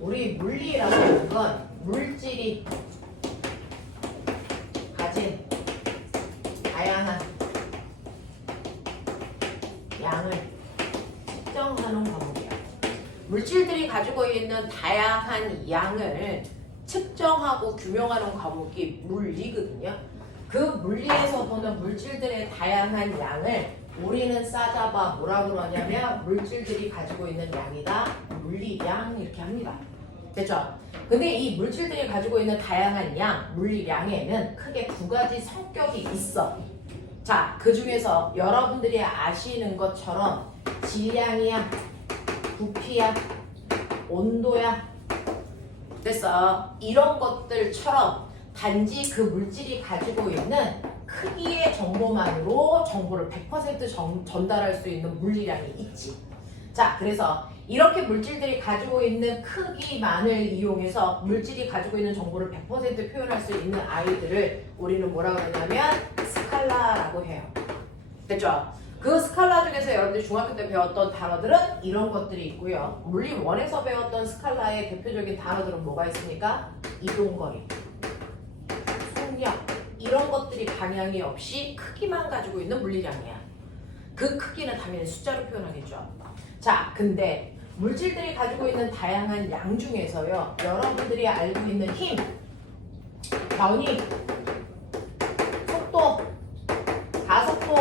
우리 물리라고 하는 건 물질이 가진 다양한 양을 측정하는 과목이야. 물질들이 가지고 있는 다양한 양을 측정하고 규명하는 과목이 물리거든요. 그 물리에서 보는 물질들의 다양한 양을 우리는 싸잡아 뭐라 그러냐면 물질들이 가지고 있는 양이다. 물리량 이렇게 합니다. 됐죠? 근데 이 물질들이 가지고 있는 다양한 양, 물리량에는 크게 두 가지 성격이 있어. 자, 그 중에서 여러분들이 아시는 것처럼 질량이야, 부피야, 온도야. 됐어. 이런 것들처럼 단지 그 물질이 가지고 있는 크기의 정보만으로 정보를 100% 전달할 수 있는 물리량이 있지. 자, 그래서 이렇게 물질들이 가지고 있는 크기만을 이용해서 물질이 가지고 있는 정보를 100% 표현할 수 있는 아이들을 우리는 뭐라 그러냐면 스칼라라고 해요. 됐죠? 그 스칼라 중에서 여러분들이 중학교 때 배웠던 단어들은 이런 것들이 있고요. 물리 1에서 배웠던 스칼라의 대표적인 단어들은 뭐가 있습니까? 이동거리, 속력, 이런 것들이 방향이 없이 크기만 가지고 있는 물리량이야. 그 크기는 당연히 숫자로 표현하겠죠. 자, 근데 물질들이 가지고 있는 다양한 양 중에서요, 여러분들이 알고 있는 힘, 변이, 속도, 가속도,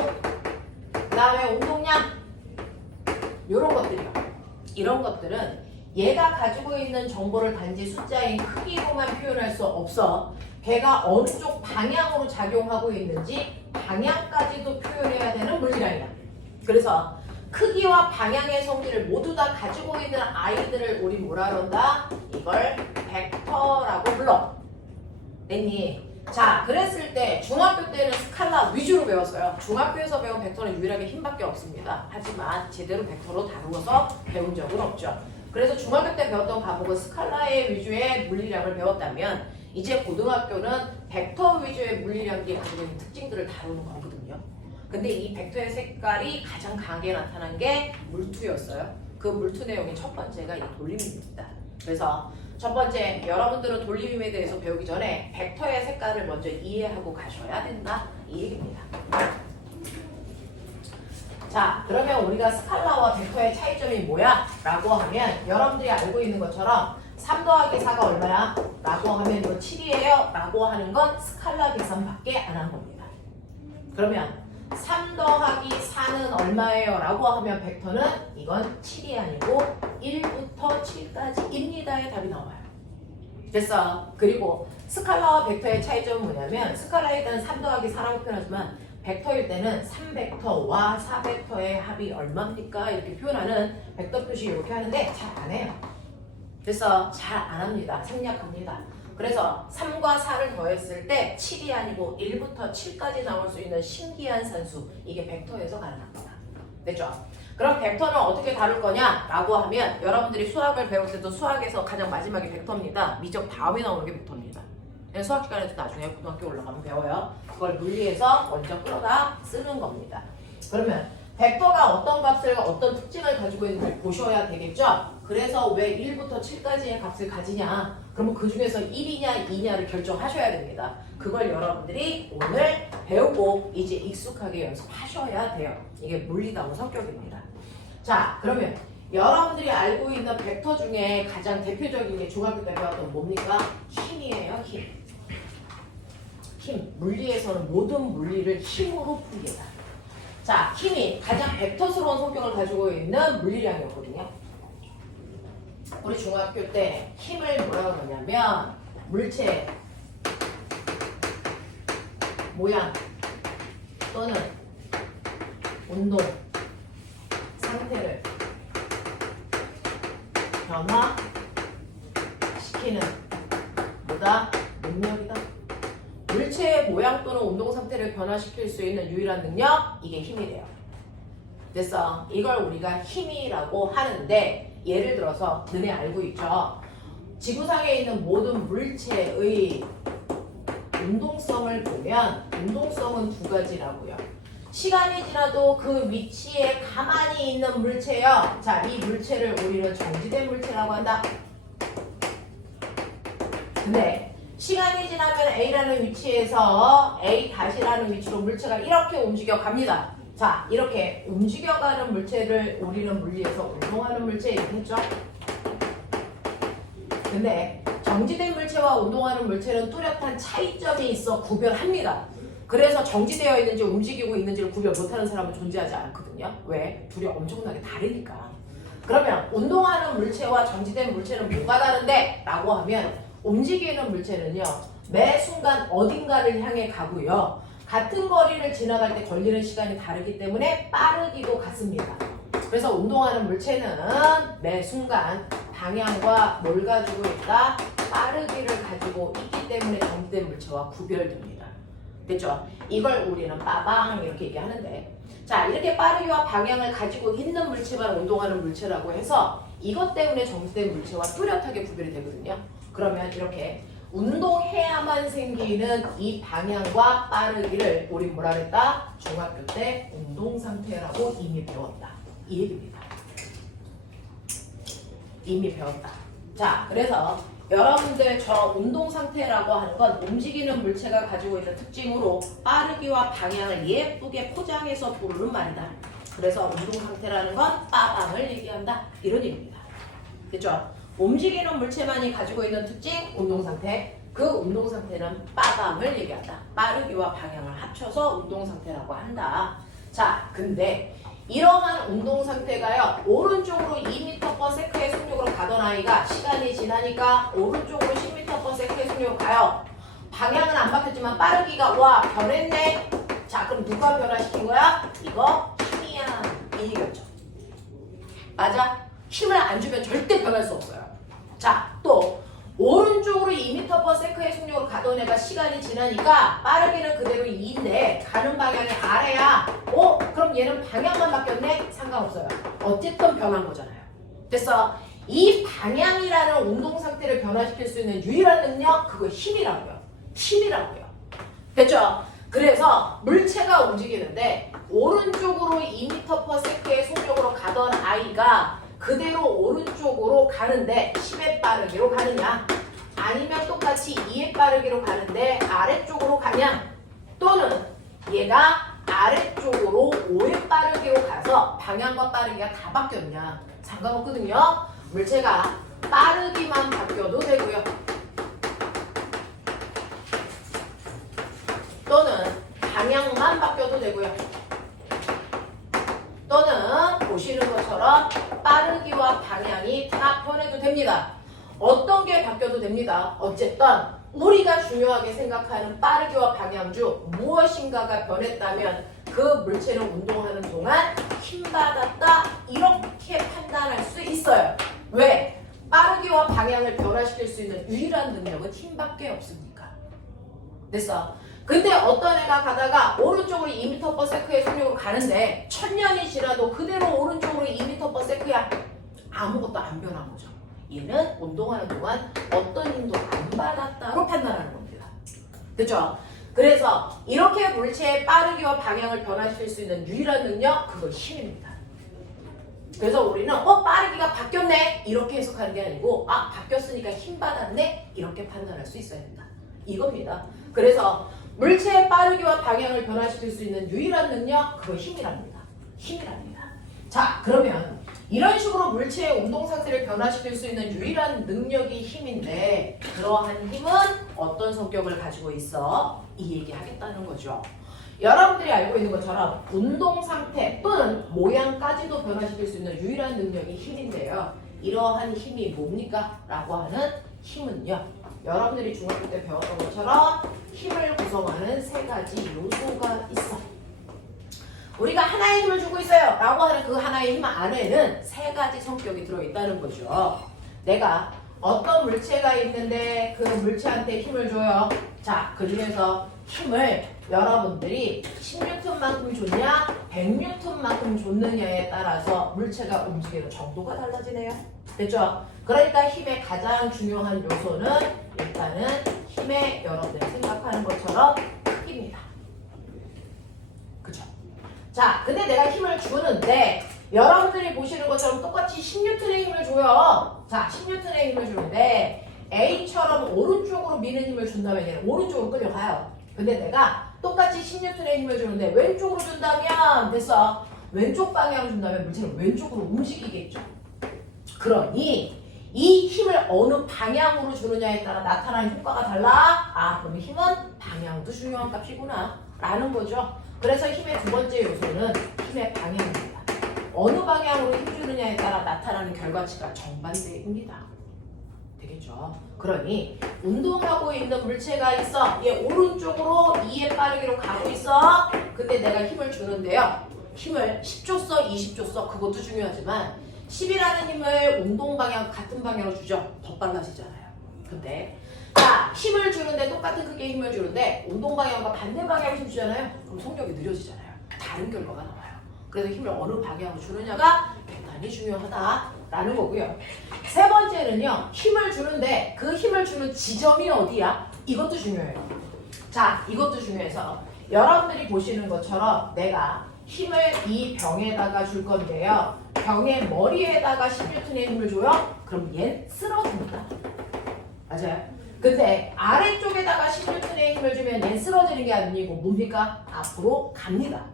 그 다음에 운동량, 이런 것들이요. 이런 것들은 얘가 가지고 있는 정보를 단지 숫자인 크기로만 표현할 수 없어. 걔가 어느 쪽 방향으로 작용하고 있는지 방향까지도 표현해야 되는 물리량이야. 그래서 크기와 방향의 성질을 모두 다 가지고 있는 아이들을 우리 뭐라 그런다? 이걸 벡터라고 불러. 됐니? 자, 그랬을 때 중학교 때는 스칼라 위주로 배웠어요. 중학교에서 배운 벡터는 유일하게 힘밖에 없습니다. 하지만 제대로 벡터로 다루어서 배운 적은 없죠. 그래서 중학교 때 배웠던 과목은 스칼라의 위주의 물리량을 배웠다면 이제 고등학교는 벡터 위주의 물리량이 가지고 있는 특징들을 다루는 거거든요. 근데 이 벡터의 색깔이 가장 강하게 나타난 게 물투였어요. 그 물투 내용의 첫 번째가 이 돌림입니다. 그래서 첫 번째, 여러분들은 돌림임에 대해서 배우기 전에 벡터의 색깔을 먼저 이해하고 가셔야 된다. 이 얘기입니다. 자, 그러면 우리가 스칼라와 벡터의 차이점이 뭐야? 라고 하면 여러분들이 알고 있는 것처럼 3 더하기 4가 얼마야? 라고 하면 이거 7이에요? 라고 하는 건 스칼라 계산밖에 안 한 겁니다. 그러면 3 더하기 4는 얼마예요? 라고 하면 벡터는 이건 7이 아니고 1부터 7까지입니다의 답이 나와요. 됐어. 그리고 스칼라와 벡터의 차이점은 뭐냐면 스칼라일 때는 3 더하기 4라고 표현하지만 벡터일 때는 3벡터와 4벡터의 합이 얼마입니까? 이렇게 표현하는 벡터 표시 이렇게 하는데 잘 안 해요. 됐어. 잘 안 합니다. 생략합니다. 그래서 3과 4를 더했을 때 7이 아니고 1부터 7까지 나올 수 있는 신기한 산수, 이게 벡터에서 가능합니다. 됐죠? 그럼 벡터는 어떻게 다룰 거냐? 라고 하면 여러분들이 수학을 배울 때도 수학에서 가장 마지막에 벡터입니다. 미적 다음에 나오는 게 벡터입니다. 수학 시간에도 나중에 고등학교 올라가면 배워요. 그걸 물리에서 먼저 끌어다 쓰는 겁니다. 그러면 벡터가 어떤 값을, 어떤 특징을 가지고 있는지 보셔야 되겠죠? 그래서 왜 1부터 7까지의 값을 가지냐? 그러면 그 중에서 1이냐 2냐를 결정하셔야 됩니다. 그걸 여러분들이 오늘 배우고 이제 익숙하게 연습하셔야 돼요. 이게 물리다운 성격입니다. 자, 그러면 여러분들이 알고 있는 벡터 중에 가장 대표적인 게 중학교 때 배웠던 뭡니까? 힘이에요, 힘. 힘. 물리에서는 모든 물리를 힘으로 풉니다. 자, 힘이 가장 벡터스러운 성격을 가지고 있는 물리량이었거든요. 우리 중학교 때 힘을 뭐라고 하냐면 물체, 모양 또는 운동, 상태를 변화시키는 뭐다? 능력이다. 물체의 모양 또는 운동 상태를 변화시킬 수 있는 유일한 능력, 이게 힘이래요. 됐어. 이걸 우리가 힘이라고 하는데 예를 들어서 너네 알고 있죠? 지구상에 있는 모든 물체의 운동성을 보면 운동성은 두 가지라고요. 시간이 지나도 그 위치에 가만히 있는 물체요. 자, 이 물체를 우리는 정지된 물체라고 한다. 근데 시간이 지나면 A라는 위치에서 A-라는 위치로 물체가 이렇게 움직여 갑니다. 자, 이렇게 움직여가는 물체를 우리는 물리에서 운동하는 물체 이렇게 했죠. 근데 정지된 물체와 운동하는 물체는 뚜렷한 차이점이 있어 구별합니다. 그래서 정지되어 있는지 움직이고 있는지를 구별 못하는 사람은 존재하지 않거든요. 왜? 둘이 엄청나게 다르니까. 그러면 운동하는 물체와 정지된 물체는 뭐가 다른데? 라고 하면 움직이는 물체는요. 매 순간 어딘가를 향해 가고요. 같은 거리를 지나갈 때 걸리는 시간이 다르기 때문에 빠르기도 같습니다. 그래서 운동하는 물체는 매 순간 방향과 뭘 가지고 있다? 빠르기를 가지고 있기 때문에 정지된 물체와 구별됩니다. 됐죠? 이걸 우리는 빠방 이렇게 얘기하는데, 자, 이렇게 빠르기와 방향을 가지고 있는 물체만 운동하는 물체라고 해서 이것 때문에 정지된 물체와 뚜렷하게 구별이 되거든요. 그러면 이렇게 운동해야만 생기는 이 방향과 빠르기를 우리 뭐라 그랬다? 중학교 때 운동상태라고 이미 배웠다. 이 얘기입니다. 이미 배웠다. 자, 그래서 여러분들 저 운동상태라고 하는 건 움직이는 물체가 가지고 있는 특징으로 빠르기와 방향을 예쁘게 포장해서 부르는 말이다. 그래서 운동상태라는 건 빠방을 얘기한다. 이런 얘기입니다. 됐죠? 움직이는 물체만이 가지고 있는 특징, 운동상태. 그 운동상태는 빠방을 얘기한다. 빠르기와 방향을 합쳐서 운동상태라고 한다. 자, 근데 이러한 운동상태가요. 오른쪽으로 2m/s의 속력으로 가던 아이가 시간이 지나니까 오른쪽으로 10m/s의 속력으로 가요. 방향은 안 바뀌었지만 빠르기가 와 변했네. 자, 그럼 누가 변화시킨 거야? 이거 힘이야. 이 얘기였죠. 맞아? 힘을 안 주면 절대 변할 수 없어요. 자, 또 오른쪽으로 2m/s의 속력으로 가던 애가 시간이 지나니까 빠르기는 그대로 2인데 가는 방향이 아래야. 그럼 얘는 방향만 바뀌었네? 상관없어요. 어쨌든 변한 거잖아요. 됐어? 이 방향이라는 운동 상태를 변화시킬 수 있는 유일한 능력, 그거 힘이라고요. 힘이라고요. 됐죠? 그래서 물체가 움직이는데 오른쪽으로 2m/s의 속력으로 가던 아이가 그대로 오른쪽으로 가는데 10의 빠르기로 가느냐, 아니면 똑같이 2의 빠르기로 가는데 아래쪽으로 가냐, 또는 얘가 아래쪽으로 5의 빠르기로 가서 방향과 빠르기가 다 바뀌었냐, 상관없거든요. 물체가 빠르기만 바뀌어도 되고요, 또는 방향만 바뀌어도 되고요, 또는 보시는 것처럼 빠르기와 방향이 다 변해도 됩니다. 어떤 게 바뀌어도 됩니다. 어쨌든 우리가 중요하게 생각하는 빠르기와 방향 중 무엇인가가 변했다면 그 물체를 운동하는 동안 힘받았다 이렇게 판단할 수 있어요. 왜? 빠르기와 방향을 변화시킬 수 있는 유일한 능력은 힘밖에 없으니까. 됐어? 근데 어떤 애가 가다가 오른쪽으로 2m/s의 속력으로 가는데 1000년이 지나도 그대로 오른쪽으로 2m/s야. 아무것도 안 변한 거죠. 얘는 운동하는 동안 어떤 힘도 안 받았다고 판단하는 겁니다. 그렇죠? 그래서 이렇게 물체의 빠르기와 방향을 변화시킬 수 있는 유일한 능력, 그건 힘입니다. 그래서 우리는 빠르기가 바뀌었네 이렇게 해석하는 게 아니고 바뀌었으니까 힘 받았네 이렇게 판단할 수 있어야 된다. 이겁니다. 그래서 물체의 빠르기와 방향을 변화시킬 수 있는 유일한 능력, 그건 힘이랍니다. 힘이랍니다. 자, 그러면 이런 식으로 물체의 운동 상태를 변화시킬 수 있는 유일한 능력이 힘인데, 그러한 힘은 어떤 성격을 가지고 있어? 이 얘기 하겠다는 거죠. 여러분들이 알고 있는 것처럼 운동 상태 또는 모양까지도 변화시킬 수 있는 유일한 능력이 힘인데요. 이러한 힘이 뭡니까? 라고 하는 힘은요, 여러분들이 중학교 때 배웠던 것처럼 힘을 구성하는 3가지 요소가 있어. 우리가 하나의 힘을 주고 있어요 라고 하는 그 하나의 힘 안에는 3가지 성격이 들어있다는 거죠. 내가 어떤 물체가 있는데 그 물체한테 힘을 줘요. 자, 그 중에서 힘을 여러분들이 10N만큼 줬냐 100N만큼 줬느냐에 따라서 물체가 움직이는 정도가 달라지네요. 됐죠? 그러니까 힘의 가장 중요한 요소는 일단은 힘의 여러분들이 생각하는 것처럼 크기입니다. 그죠? 자, 근데 내가 힘을 주는데 여러분들이 보시는 것처럼 똑같이 10N의 힘을 줘요. 자, 10N의 힘을 주는데 A처럼 오른쪽으로 미는 힘을 준다면 얘는 오른쪽으로 끌려가요. 근데 내가 똑같이 10N의 힘을 주는데 왼쪽으로 준다면 됐어. 왼쪽 방향으로 준다면 물체는 왼쪽으로 움직이겠죠. 그러니 이 힘을 어느 방향으로 주느냐에 따라 나타나는 효과가 달라? 아, 그러면 힘은 방향도 중요한 값이구나 라는 거죠. 그래서 힘의 두 번째 요소는 힘의 방향입니다. 어느 방향으로 힘 주느냐에 따라 나타나는 결과치가 정반대입니다. 되겠죠? 그러니 운동하고 있는 물체가 있어. 얘 오른쪽으로 2의 빠르기로 가고 있어. 근데 내가 힘을 주는데요. 힘을 10조 써, 20조 써. 그것도 중요하지만 10이라는 힘을 운동 방향 같은 방향으로 주죠. 더 빨라지잖아요. 근데 자, 힘을 주는데 똑같은 크기의 힘을 주는데 운동 방향과 반대 방향으로 힘 주잖아요. 그럼 속력이 느려지잖아요. 다른 결과가 나와요. 그래서 힘을 어느 방향으로 주느냐가 대단히 중요하다라는 거고요. 세 번째는요. 힘을 주는데 그 힘을 주는 지점이 어디야? 이것도 중요해요. 자, 이것도 중요해서 여러분들이 보시는 것처럼 내가 힘을 이 병에다가 줄 건데요. 병의 머리에다가 10N의 힘을 줘요? 그럼 얘는 쓰러집니다. 맞아요? 근데 아래쪽에다가 10N의 힘을 주면 얘는 쓰러지는 게 아니고 뭡니까? 앞으로 갑니다.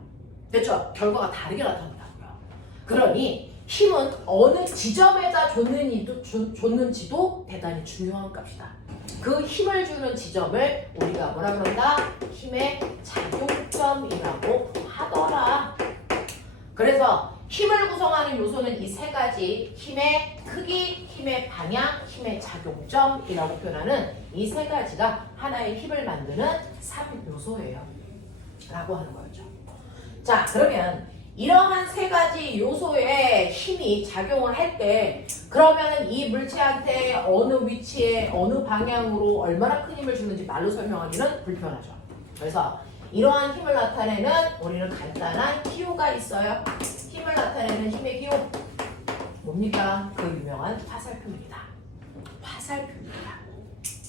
됐죠? 결과가 다르게 나타난다고요. 그러니 힘은 어느 지점에다 줬는지도 대단히 중요한 값이다. 그 힘을 주는 지점을 우리가 뭐라 그런다? 힘의 작용점이라고 하더라. 그래서 힘을 구성하는 요소는 이 세 가지, 힘의 크기, 힘의 방향, 힘의 작용점이라고 표현하는 이 세 가지가 하나의 힘을 만드는 3요소예요. 라고 하는 거였죠. 자, 그러면 이러한 세 가지 요소의 힘이 작용을 할 때 그러면 이 물체한테 어느 위치에 어느 방향으로 얼마나 큰 힘을 주는지 말로 설명하기는 불편하죠. 그래서 이러한 힘을 나타내는 우리는 간단한 기호가 있어요. 힘을 나타내는 힘의 기호 뭡니까? 그 유명한 화살표입니다. 화살표입니다.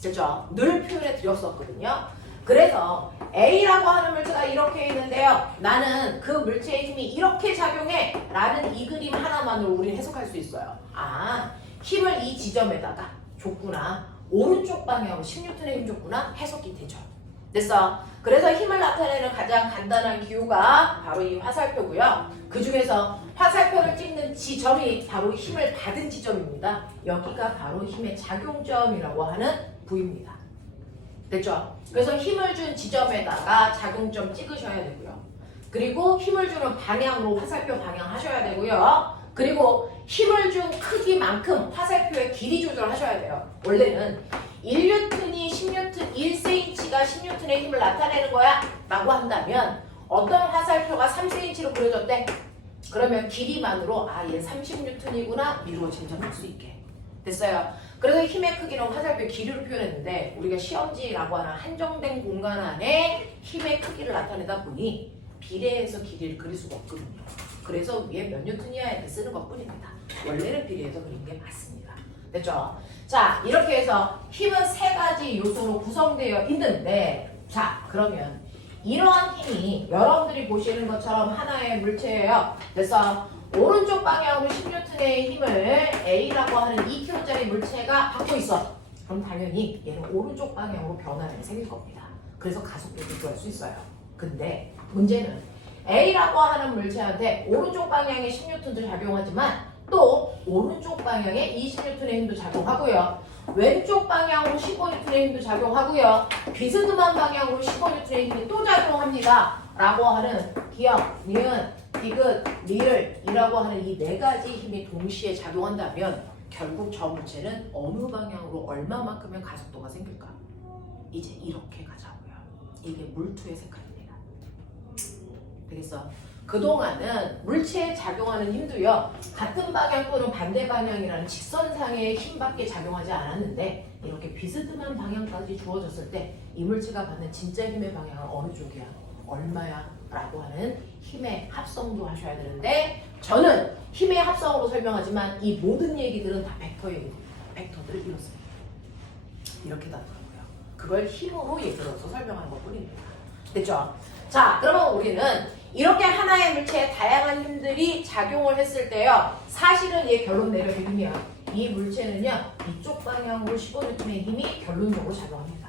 그렇죠? 늘 표현해 드렸었거든요. 그래서 A라고 하는 물체가 이렇게 있는데요. 나는 그 물체의 힘이 이렇게 작용해 라는 이 그림 하나만으로 우리는 해석할 수 있어요. 아, 힘을 이 지점에다가 줬구나. 오른쪽 방향으로 10N의 힘 줬구나. 해석이 되죠. 됐어. 그래서 힘을 나타내는 가장 간단한 기호가 바로 이 화살표고요. 그 중에서 화살표를 찍는 지점이 바로 힘을 받은 지점입니다. 여기가 바로 힘의 작용점이라고 하는 부위입니다. 됐죠? 그래서 힘을 준 지점에다가 작용점 찍으셔야 되고요. 그리고 힘을 주는 방향으로 화살표 방향 하셔야 되고요. 그리고 힘을 준 크기만큼 화살표의 길이 조절하셔야 돼요. 원래는 1N이 10N, 1cm가 10N의 힘을 나타내는 거야 라고 한다면 어떤 화살표가 3cm로 그려졌대? 그러면 길이만으로 아, 얘 30N이구나 미루어짐 할 수 있게 됐어요. 그래서 힘의 크기는 화살표의 길이로 표현했는데 우리가 시험지라고 하는 한정된 공간 안에 힘의 크기를 나타내다 보니 비례해서 길이를 그릴 수가 없거든요. 그래서 위에 몇 뉴턴이야 이렇게 쓰는 것 뿐입니다. 원래는 비례해서 그린 게 맞습니다. 됐죠? 자, 이렇게 해서 힘은 세 가지 요소로 구성되어 있는데 자, 그러면 이러한 힘이 여러분들이 보시는 것처럼 하나의 물체예요. 그래서 오른쪽 방향으로 10N의 힘을 A라고 하는 2kg짜리 물체가 받고 있어. 그럼 당연히 얘는 오른쪽 방향으로 변화가 생길 겁니다. 그래서 가속도를 구할 수 있어요. 근데 문제는 A라고 하는 물체한테 오른쪽 방향에 10N도 작용하지만 또 오른쪽 방향에 20N의 힘도 작용하고요. 왼쪽 방향으로 15N의 힘도 작용하고요. 비스듬한 방향으로 15N의 힘이 또 작용합니다. 라고 하는 기억, 니은, 디귿, 리을이라고 하는 이 네 가지 힘이 동시에 작용한다면 결국 저 물체는 어느 방향으로 얼마만큼의 가속도가 생길까? 이제 이렇게 가자고요. 이게 물투의 색깔입니다. 되겠어? 그동안은 물체에 작용하는 힘도요. 같은 방향 또는 반대 방향이라는 직선상의 힘밖에 작용하지 않았는데 이렇게 비스듬한 방향까지 주어졌을 때 이 물체가 받는 진짜 힘의 방향은 어느 쪽이야? 얼마야? 라고 하는 힘의 합성도 하셔야 되는데 저는 힘의 합성으로 설명하지만 이 모든 얘기들은 다 벡터 얘기입니다. 벡터들을 이렇습니다. 이렇게 나타나고요. 그걸 힘으로 예를 들어서 설명하는 것 뿐입니다. 됐죠? 자, 그러면 우리는 이렇게 하나의 물체에 다양한 힘들이 작용을 했을 때요. 사실은 얘 결론 내려드리면 이 물체는요. 이쪽 방향으로 15N의 힘이 결론적으로 작용합니다.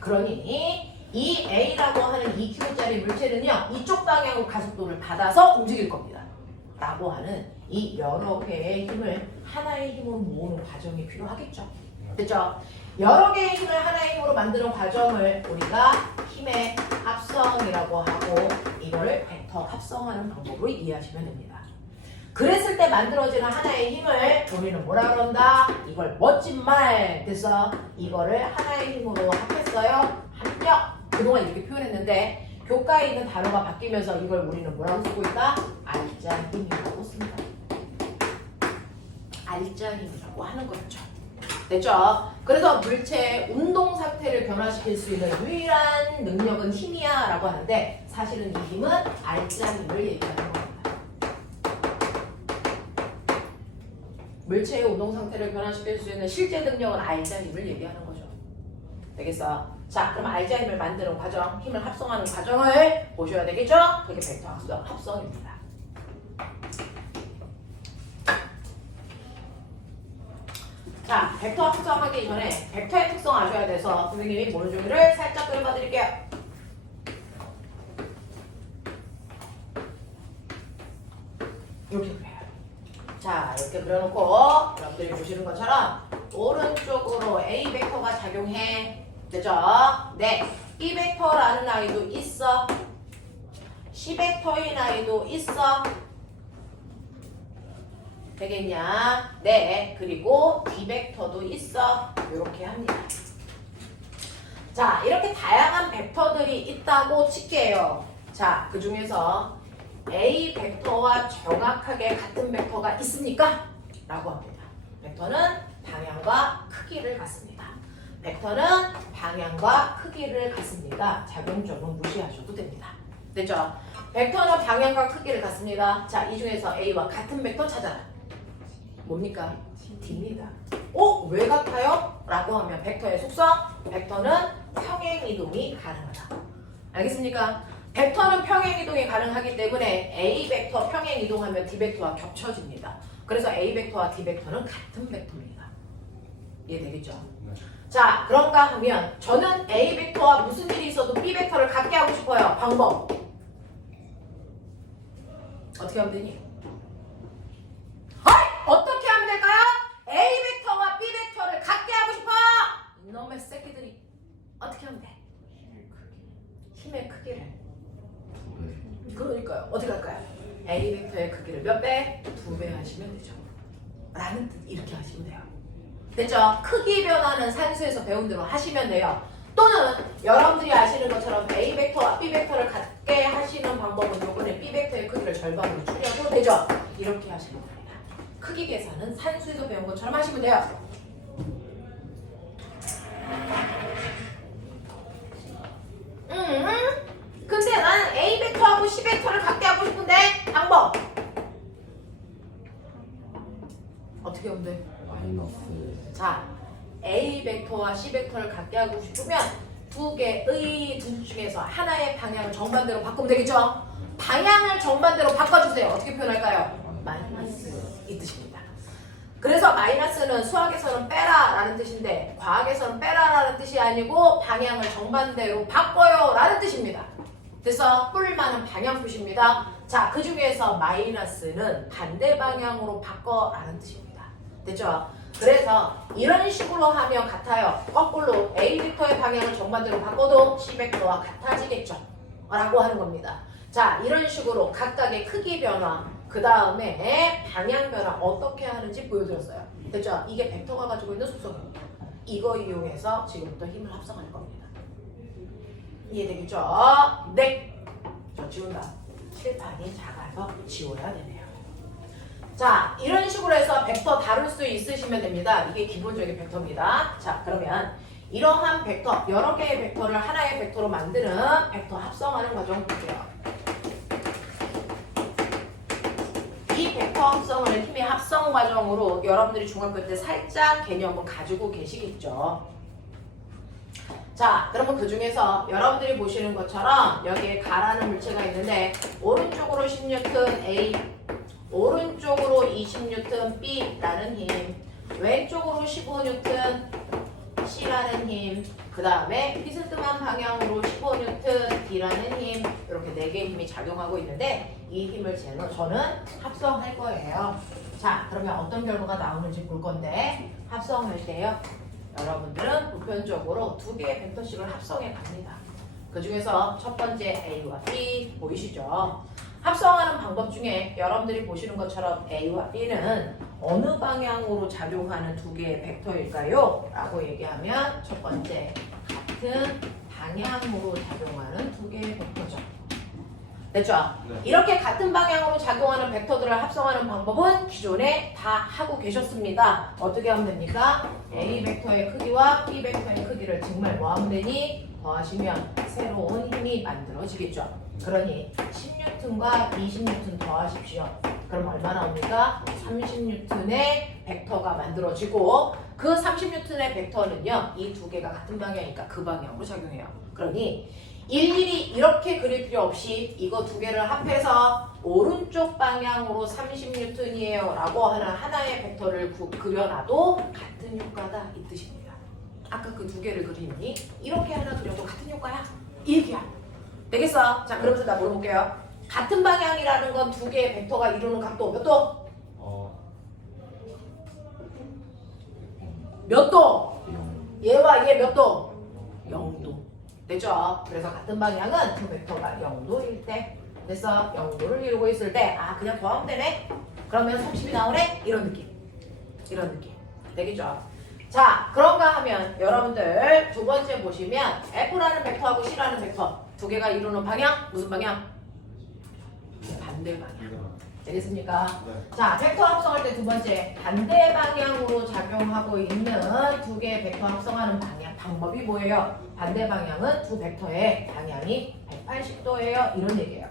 그러니 이 A라고 하는 2Q짜리 물체는요. 이쪽 방향으로 가속도를 받아서 움직일 겁니다. 라고 하는 이 여러 개의 힘을 하나의 힘으로 모으는 과정이 필요하겠죠. 됐죠? 여러 개의 힘을 하나의 힘으로 만드는 과정을 우리가 힘의 합성이라고 하고 이거를 벡터 합성하는 방법으로 이해하시면 됩니다. 그랬을 때 만들어지는 하나의 힘을 우리는 뭐라 그런다? 이걸 멋진 말 됐어. 이거를 하나의 힘으로 합했어요. 합력. 그동안 이렇게 표현했는데 교과에 있는 단어가 바뀌면서 이걸 우리는 뭐라고 쓰고 있다? 알짜 힘이라고 씁니다. 알짜 힘이라고 하는 거죠. 됐죠? 그래서 물체의 운동 상태를 변화시킬 수 있는 유일한 능력은 힘이야 라고 하는데 사실은 이 힘은 알짜 힘을 얘기하는 겁니다. 물체의 운동 상태를 변화시킬 수 있는 실제 능력은 알짜 힘을 얘기하는 거죠. 되겠어? 자, 그럼 알짜 힘을 만드는 과정, 힘을 합성하는 과정을 보셔야 되겠죠? 그게 벡터 합성입니다. 자, 벡터 합성하기 전에 벡터의 특성 아셔야 돼서 선생님이 모노조기를 살짝 그려봐 드릴게요. 이렇게 그려요. 자, 이렇게 그려놓고 여러분들이 보시는 것처럼 오른쪽으로 A 벡터가 작용해. 되죠? 네. B 벡터라는 아이도 있어. C 벡터인 아이도 있어. 되겠냐? 네. 그리고 D 벡터도 있어. 이렇게 합니다. 자, 이렇게 다양한 벡터들이 있다고 칠게요. 자, 그 중에서 A 벡터와 정확하게 같은 벡터가 있습니까? 라고 합니다. 벡터는 방향과 크기를 갖습니다. 벡터는 방향과 크기를 갖습니다. 작용점은 무시하셔도 됩니다. 됐죠? 벡터는 방향과 크기를 갖습니다. 자, 이 중에서 A와 같은 벡터 찾아라. 뭡니까? D입니다. 왜 같아요? 라고 하면 벡터의 속성, 벡터는 평행이동이 가능하다. 알겠습니까? 벡터는 평행이동이 가능하기 때문에 A 벡터 평행이동하면 D 벡터와 겹쳐집니다. 그래서 A 벡터와 D 벡터는 같은 벡터입니다. 이해되겠죠? 네. 자, 그런가 하면 저는 A 벡터와 무슨 일이 있어도 B 벡터를 같게 하고 싶어요. 방법. 어떻게 하면 되니? 어떻게 하면 될까요? A 벡터와 B 벡터를 같게 하고 싶어! 이놈의 새끼들이 어떻게 하면 돼? 힘의 크기를. 그러니까요. 어디 갈까요? A 벡터의 크기를 몇 배? 2배 하시면 되죠. 라는 뜻 이렇게 하시면 돼요. 됐죠? 크기 변화는 산수에서 배운 대로 하시면 돼요. 또는 여러분들이 아시는 것처럼 A 벡터와 B 벡터를 같게 하시는 방법은 요번에 B 벡터의 크기를 절반으로 줄여도 되죠? 이렇게 하시면 됩니다. 크기 계산은 산수에서 배운 것처럼 하시면 돼요. 근데 나는 A 벡터하고 C 벡터를 같게 하고 싶은데 방법 어떻게 하면 돼? 마이너스. 자, A 벡터와 C 벡터를 같게 하고 싶으면 두 개의 두 중에서 하나의 방향을 정반대로 바꾸면 되겠죠? 방향을 정반대로 바꿔주세요. 어떻게 표현할까요? 마이너스 이 뜻입니다. 그래서 마이너스는 수학에서는 빼라 라는 뜻인데 과학에서는 빼라 라는 뜻이 아니고 방향을 정반대로 바꿔요 라는 뜻입니다. 그래서 뿔만은 방향 표시입니다. 자, 그 중에서 마이너스는 반대 방향으로 바꿔 라는 뜻입니다. 됐죠? 그래서 이런 식으로 하면 같아요. 거꾸로 A 벡터의 방향을 정반대로 바꿔도 C 벡터와 같아지겠죠? 라고 하는 겁니다. 자, 이런 식으로 각각의 크기 변화, 그 다음에 방향 변화 어떻게 하는지 보여드렸어요. 됐죠? 이게 벡터가 가지고 있는 속성입니다. 이거 이용해서 지금부터 힘을 합성할 겁니다. 이해되겠죠? 네! 저 지운다. 칠판이 작아서 지워야 되네요. 자, 이런 식으로 해서 벡터 다룰 수 있으시면 됩니다. 이게 기본적인 벡터입니다. 자, 그러면 이러한 벡터, 여러 개의 벡터를 하나의 벡터로 만드는 벡터 합성하는 과정 볼게요. 이 벡터 합성을 힘의 합성 과정으로 여러분들이 중학교 때 살짝 개념을 가지고 계시겠죠. 자, 그러면 그 중에서 여러분들이 보시는 것처럼 여기에 가라는 물체가 있는데 오른쪽으로 10N A, 오른쪽으로 20N B라는 힘, 왼쪽으로 15N C라는 힘, 그 다음에 비스듬한 방향으로 15N D라는 힘, 이렇게 4개의 힘이 작용하고 있는데 이 힘을 저는 합성할 거예요. 자, 그러면 어떤 결과가 나오는지 볼 건데 합성할 때요. 여러분들은 보편적으로 2개의 벡터식을 합성해 갑니다. 그 중에서 첫 번째 A와 B 보이시죠? 합성하는 방법 중에 여러분들이 보시는 것처럼 A와 B는 어느 방향으로 작용하는 2개의 벡터일까요? 라고 얘기하면 첫 번째 같은 방향으로 작용하는 2개의 벡터죠. 됐죠? 네. 이렇게 같은 방향으로 작용하는 벡터들을 합성하는 방법은 기존에 다 하고 계셨습니다. 어떻게 하면 됩니까? A 벡터의 크기와 B 벡터의 크기를 정말 뭐 하면 되니? 더하시면 새로운 힘이 만들어지겠죠. 그러니 10N과 20N 더하십시오. 그럼 얼마 나옵니까? 30N의 벡터가 만들어지고 그 30N의 벡터는요. 이 2개가 같은 방향이니까 그 방향으로 작용해요. 그러니 일일이 이렇게 그릴 필요 없이 이거 2개를 합해서 오른쪽 방향으로 30N이에요 라고 하는 하나의 벡터를 그려놔도 같은 효과다 이 뜻입니다. 아까 그 2개를 그리니 이렇게 하나 그려도 같은 효과야? 이 얘기야. 되겠어? 자, 그러면서 나 물어볼게요. 같은 방향이라는 건 2개의 벡터가 이루는 각도 몇 도? 몇 도? 얘와 얘 몇 도? 0도. 됐죠? 그래서 같은 방향은 그 벡터가 0도일 때, 됐어? 0도를 이루고 있을 때, 아, 그냥 더하면 되네? 그러면 30이 나오네? 이런 느낌. 이런 느낌. 되겠죠? 자, 그런가 하면 여러분들 2번째 보시면 F라는 벡터하고 C라는 벡터 2개가 이루는 방향? 무슨 방향? 반대 방향. 되겠습니까? 네. 자, 벡터 합성할 때 2번째 반대 방향으로 작용하고 있는 2개의 벡터 합성하는 방법이 뭐예요? 반대 방향은 2 벡터의 방향이 180도예요. 이런 얘기예요.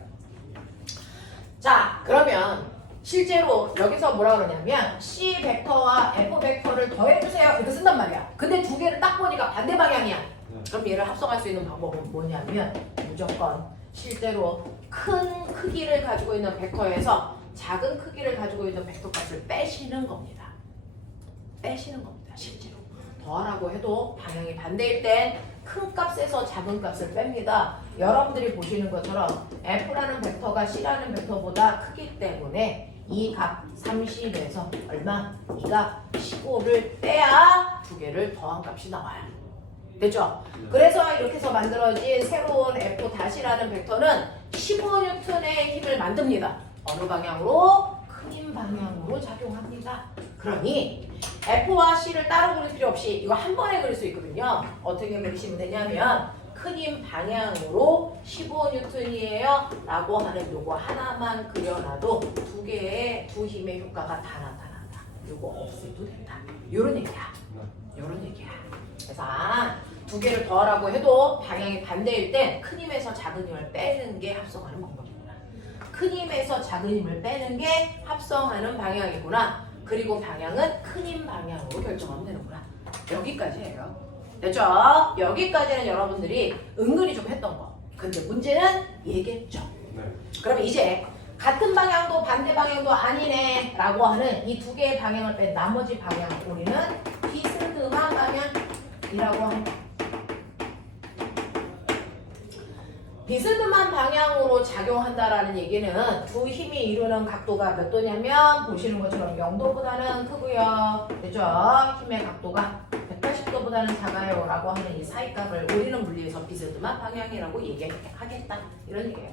자, 그러면 실제로 여기서 뭐라 그러냐면 C 벡터와 F 벡터를 더해주세요. 이렇게 쓴단 말이야. 근데 2개를 딱 보니까 반대 방향이야. 그럼 얘를 합성할 수 있는 방법은 뭐냐면 무조건 실제로 큰 크기를 가지고 있는 벡터에서 작은 크기를 가지고 있는 벡터 값을 빼시는 겁니다. 빼시는 겁니다. 실제로. 더하라고 해도 방향이 반대일 땐 큰 값에서 작은 값을 뺍니다. 여러분들이 보시는 것처럼 F라는 벡터가 C라는 벡터보다 크기 때문에 이 값 30에서 얼마? 이 값 15를 빼야 2개를 더한 값이 나와요. 됐죠? 그래서 이렇게 해서 만들어진 새로운 F-라는 벡터는 15N의 힘을 만듭니다. 어느 방향으로? 큰 힘 방향으로 작용합니다. 그러니 F와 C를 따로 그릴 필요 없이 이거 한 번에 그릴 수 있거든요. 어떻게 그리시면 되냐면 큰 힘 방향으로 15N이에요 라고 하는 요거 하나만 그려놔도 2개의 2 힘의 효과가 다 나타난다. 요거 없애도 된다. 요런 얘기야. 요런 얘기야. 그래서 2개를 더하라고 해도 방향이 반대일 땐 큰 힘에서 작은 힘을 빼는 게 합성하는 방법이구나. 큰 힘에서 작은 힘을 빼는 게 합성하는 방향이구나. 그리고 방향은 큰 힘 방향으로 결정하면 되는구나. 여기까지예요. 됐죠? 여기까지는 여러분들이 은근히 좀 했던 거. 근데 문제는 얘겠죠. 네. 그럼 이제 같은 방향도 반대 방향도 아니네 라고 하는 이 2개의 방향을 뺀 나머지 방향 우리는 비스듬한 방향이라고 합니다. 비스듬한 방향으로 작용한다라는 얘기는 2 힘이 이루는 각도가 몇 도냐면 보시는 것처럼 0도보다는 크고요. 그죠? 힘의 각도가 180도보다는 작아요 라고 하는 이 사이값을 우리는 물리에서 비스듬한 방향이라고 얘기하겠다. 이런 얘기예요.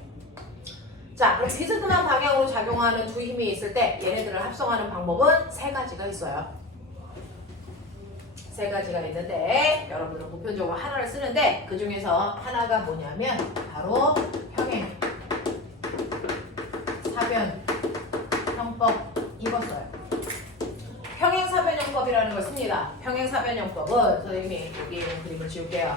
자, 그럼 비스듬한 방향으로 작용하는 2 힘이 있을 때 얘네들을 합성하는 방법은 3가지가 있어요. 3가지가 있는데 여러분들은 보편적으로 하나를 쓰는데 그 중에서 하나가 뭐냐면 바로 평행, 사변, 형법 이거 써요. 평행사변형법이라는 걸 씁니다. 평행사변형법은 선생님이 여기 그림을 지울게요.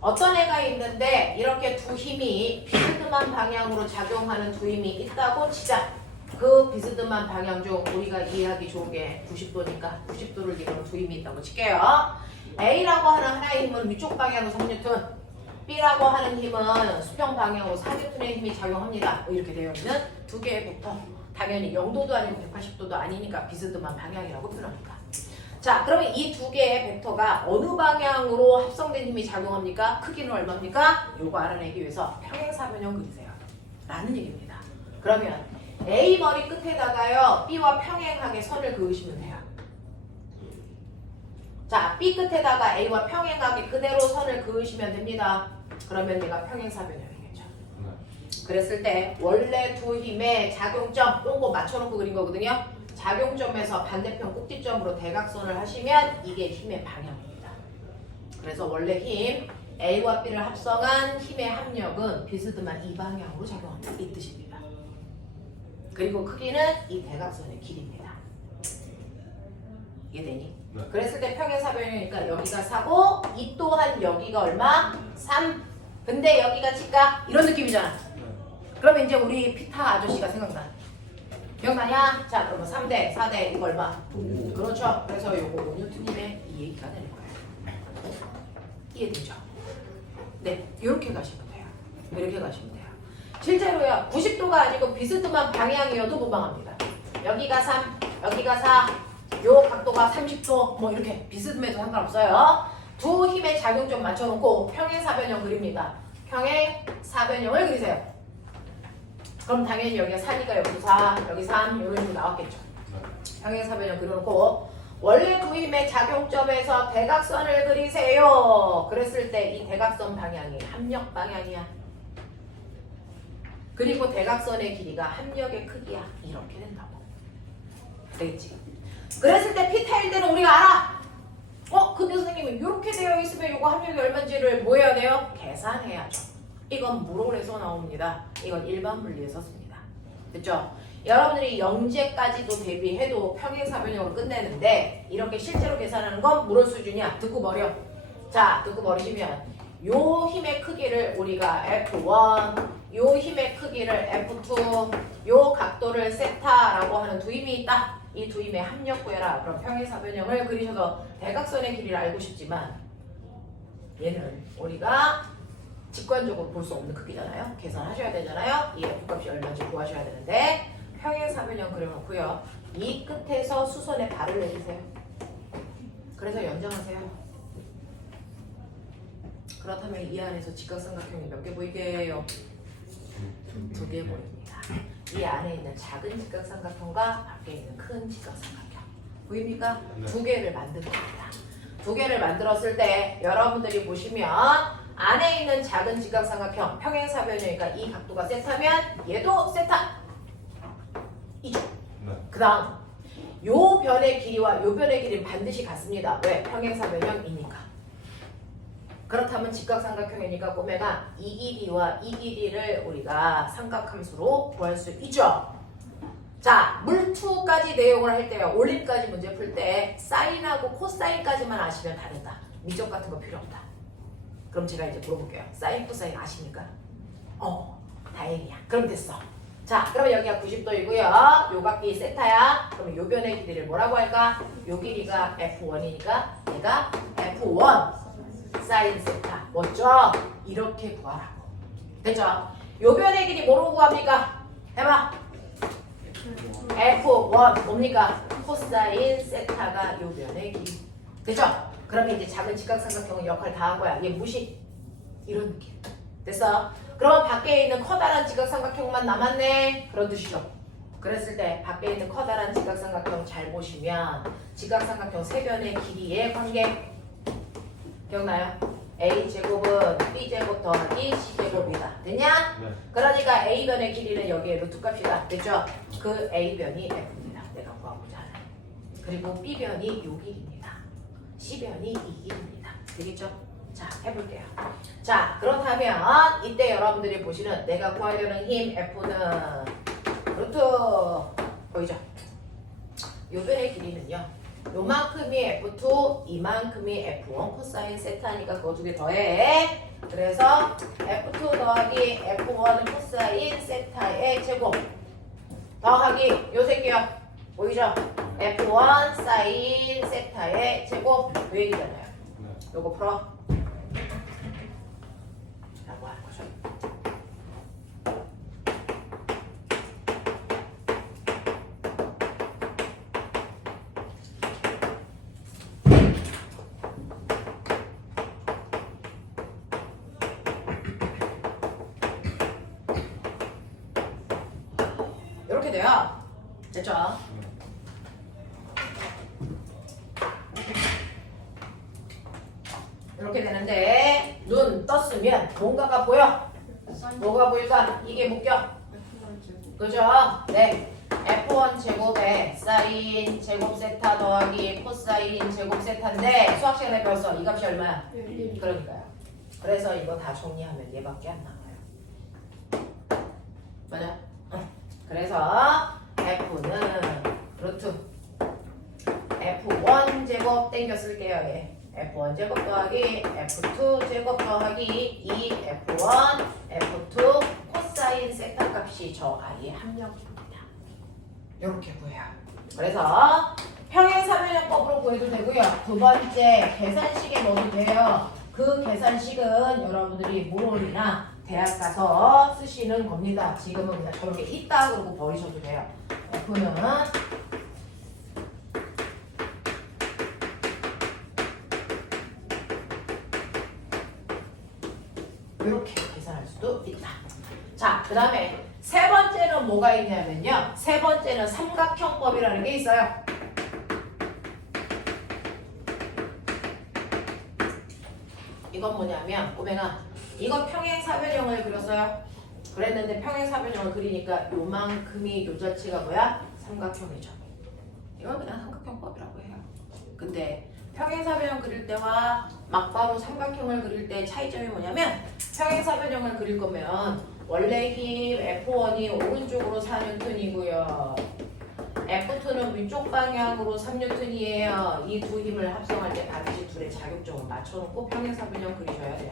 어떤 애가 있는데 이렇게 2 힘이 비스듬한 방향으로 작용하는 2 힘이 있다고 치자. 그 비스듬한 방향 중 우리가 이해하기 좋은 게 90도니까 90도를 이루는 두 힘이 있다고 칠게요. A라고 하는 하나의 힘은 위쪽 방향으로 3N, B라고 하는 힘은 수평 방향으로 4N의 힘이 작용합니다. 이렇게 되어 있는 두 개의 벡터. 당연히 0도도 아니고 180도도 아니니까 비스듬한 방향이라고 표현합니다. 자, 그러면 이 두 개의 벡터가 어느 방향으로 합성된 힘이 작용합니까? 크기는 얼마입니까? 요거 알아내기 위해서 평행사변형 그리세요. 라는 얘기입니다. 그러면 A 머리 끝에다가요, B와 평행하게 선을 그으시면 돼요. 자, B 끝에다가 A와 평행하게 그대로 선을 그으시면 됩니다. 그러면 얘가 평행사변형이겠죠. 그랬을 때 원래 두 힘의 작용점, 이런 거 맞춰놓고 그린 거거든요. 작용점에서 반대편 꼭지점으로 대각선을 하시면 이게 힘의 방향입니다. 그래서 원래 힘 A와 B를 합성한 힘의 합력은 비스듬한 이 방향으로 작용한다. 이 뜻입니다. 그리고 크기는 이 대각선의 길이입니다. 이해되니? 네. 그랬을 때 평행사변형이니까 여기가 4고 이 또한 여기가 얼마? 3. 근데 여기가 직각 이런 느낌이잖아. 그러면 이제 우리 피타 아저씨가 생각나. 기억나냐? 자, 그러면 3대, 4대 이거 얼마? 그렇죠. 그래서 요거 5N의 이 얘기가 되는 거예요. 이해되죠? 네, 이렇게 가시면 돼요. 이렇게 가시면 돼요. 실제로요, 90도가 아니고 비스듬한 방향이어도 무방합니다. 여기가 3, 여기가 4, 요 각도가 30도, 뭐 이렇게 비스듬해도 상관없어요. 두 힘의 작용점 맞춰놓고 평행사변형 그립니다. 평행사변형을 그리세요. 그럼 당연히 여기가 4니까 여기도 4, 여기 3 이런 식으로 나왔겠죠. 평행사변형 그려놓고 원래 두 힘의 작용점에서 대각선을 그리세요. 그랬을 때 이 대각선 방향이 합력 방향이야. 그리고 대각선의 길이가 합력의 크기야. 이렇게 된다고. 되겠지? 그랬을 때 피타일 때는 우리가 알아. 근데 선생님이 이렇게 되어 있으면 이거 합력이 얼마인지를 뭐 해야 돼요? 계산해야죠. 이건 물홀에서 나옵니다. 이건 일반 분리에서 씁니다. 됐죠? 여러분들이 영재까지도 대비해도 평행사변형으로 끝내는데 이렇게 실제로 계산하는 건 물홀 수준이야. 듣고 버려. 자, 듣고 버리시면 요 힘의 크기를 우리가 F1, 요 힘의 크기를 F2, 요 각도를 세타라고 하는 두 힘이 있다. 이 두 힘의 합력 구해라. 그럼 평행사변형을 그리셔서 대각선의 길이를 알고 싶지만 얘는 우리가 직관적으로 볼 수 없는 크기잖아요. 계산하셔야 되잖아요. 이 F값이 얼마인지 구하셔야 되는데 평행사변형 그려놓고요. 이 끝에서 수선에 발을 내주세요. 그래서 연장하세요. 그렇다면 이 안에서 직각삼각형이 몇 개 보이게 해요? 2개 보입니다. 이 안에 있는 작은 직각삼각형과 밖에 있는 큰 직각삼각형 보입니까? 네. 2개를 만든 겁니다. 2개를 만들었을 때 여러분들이 보시면 안에 있는 작은 직각삼각형 평행사변형이니까 이 각도가 세타면 얘도 세타 이죠. 네. 그 다음 요 변의 길이와 요 변의 길이는 반드시 같습니다. 왜? 평행사변형이니까. 그렇다면 직각삼각형이니까 꼬매가 이 길이와 이 길이를 우리가 삼각함수로 구할 수 있죠. 자, 물투까지 내용을 할 때요. 올림까지 문제 풀 때 사인하고 코사인까지만 아시면 다 된다. 미적 같은 거 필요 없다. 그럼 제가 이제 물어볼게요. 사인, 코사인 아십니까? 다행이야. 그럼 됐어. 자, 그러면 여기가 90도이고요. 요 각이 세타야. 그러면 요 변의 길이를 뭐라고 할까? 요 길이가 F1이니까 얘가 F1 사인 세타. 멋져? 이렇게 구하라고. 됐죠? 요 변의 길이 뭐로 구합니까? 해봐. F1 뭡니까? 코사인 세타가 요 변의 길이. 됐죠? 그러면 이제 작은 직각삼각형은 역할 다 한 거야. 얘 무시. 이런 느낌. 됐어? 그럼 밖에 있는 커다란 직각삼각형만 남았네. 그런 뜻이죠. 그랬을 때 밖에 있는 커다란 직각삼각형 잘 보시면 직각삼각형 세 변의 길이의 관계 기억나요? A제곱은 B제곱 더하기 C제곱이다. 됐냐? 네. 그러니까 A변의 길이는 여기에 루트 값이다. 됐죠? 그 A변이 F입니다. 내가 구하고자 하는. 그리고 B변이 요 길입니다. C변이 이 길입니다. 되겠죠? 자, 해볼게요. 자, 그렇다면 이때 여러분들이 보시는 내가 구하려는 힘 F는 루트 보이죠? 요 변의 길이는요. 요만큼이 F2, 이만큼이 F1 코사인 세타니까 그거 두 개 더해. 그래서 F2 더하기 F1은 코사인 세타의 제곱 더하기 요 새끼요. 보이죠? F1 사인 세타의 제곱 요 얘기잖아요. 요거 풀어. 라고 하는 거죠. 이렇게 돼요. 됐죠? 이렇게 되는데 눈 떴으면 뭔가가 보여. 뭐가 보일까? 이게 묶여. 그죠? 네. F1 제곱에 사인 제곱 세타 더하기 코사인 제곱 세타인데 수학 시간에 배웠어. 이 값이 얼마야? 그러니까요. 그래서 이거 다 정리하면 얘밖에 안 나와요. 맞아? 그래서 F는 루트 F1 제곱 땡겨 쓸게요. 얘. F1 제곱 더하기 F2 제곱 더하기 2F1 F2 코사인 세타 값이 저 아이의 합력입니다. 이렇게 구해요. 그래서 평행사변형법으로 구해도 되고요. 두 번째 계산식에 넣어도 돼요. 그 계산식은 여러분들이 모론이나 대학 가서 쓰시는 겁니다. 지금은 그냥 저렇게 있다 그러고 버리셔도 돼요. F는 이렇게 계산할 수도 있다. 자, 그 다음에 세 번째는 뭐가 있냐면요. 세 번째는 삼각형법이라는 게 있어요. 이건 뭐냐면 꼬맹아, 이거 평행사변형을 그렸어요. 그랬는데 평행사변형을 그리니까 요만큼이 요 자체가 뭐야? 삼각형이죠. 이건 그냥 삼각형법이라고 해요. 근데 평행사변형 그릴 때와 막바로 삼각형을 그릴 때 차이점이 뭐냐면 평행사변형을 그릴 거면 원래 힘 F1이 오른쪽으로 4N이고요. F2는 위쪽 방향으로 3N이에요. 이 두 힘을 합성할 때 반드시 둘의 자격점을 맞춰놓고 평행사변형 그리셔야 돼요.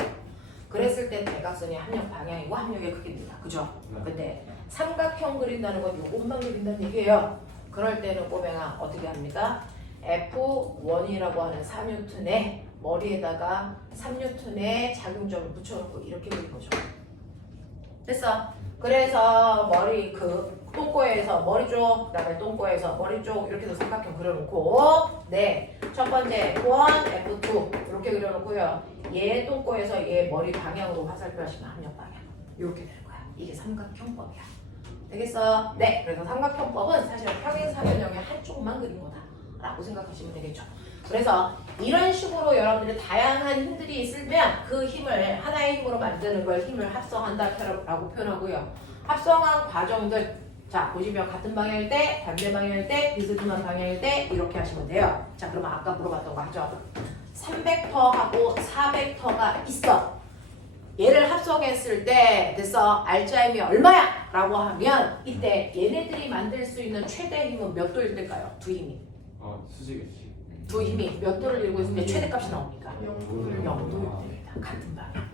그랬을 때 대각선의 합력 방향이고 합력의 크기입니다. 그죠? 근데 삼각형 그린다는 건 요것만 그린다는 얘기예요. 그럴 때는 꼬맹아 어떻게 합니까? F1이라고 하는 4N에 머리에다가 3N의 작용점을 붙여놓고 이렇게 그린 거죠. 됐어. 그래서 머리 똥꼬에서 머리 쪽, 그다음에 똥꼬에서 머리 쪽 이렇게 해서 삼각형 그려놓고 네, 첫 번째 F1, F2 이렇게 그려놓고요. 얘 똥꼬에서 얘 머리 방향으로 화살표 하시면 합력 방향 이렇게 되는 거야. 이게 삼각형법이야. 되겠어? 네. 그래서 삼각형법은 사실은 평행사변형의 한쪽만 그린 거다라고 생각하시면 되겠죠. 그래서 이런 식으로 여러분들이 다양한 힘들이 있으면 그 힘을 하나의 힘으로 만드는 걸 힘을 합성한다라고 표현하고요. 합성한 과정들 자 보시면 같은 방향일 때, 반대 방향일 때, 비스듬한 방향일 때 이렇게 하시면 돼요. 자 그러면 아까 물어봤던 거 하죠. 3벡터하고 4벡터가 있어. 얘를 합성했을 때 됐어. 알짜임이 얼마야? 라고 하면 이때 얘네들이 만들 수 있는 최대 힘은 몇 도일 때일까요? 두 힘이. 수직이지. 두 힘이 몇 도를 이루고 있을 때 최대값이 나옵니까? 0도일 때입니다. 같은 방향.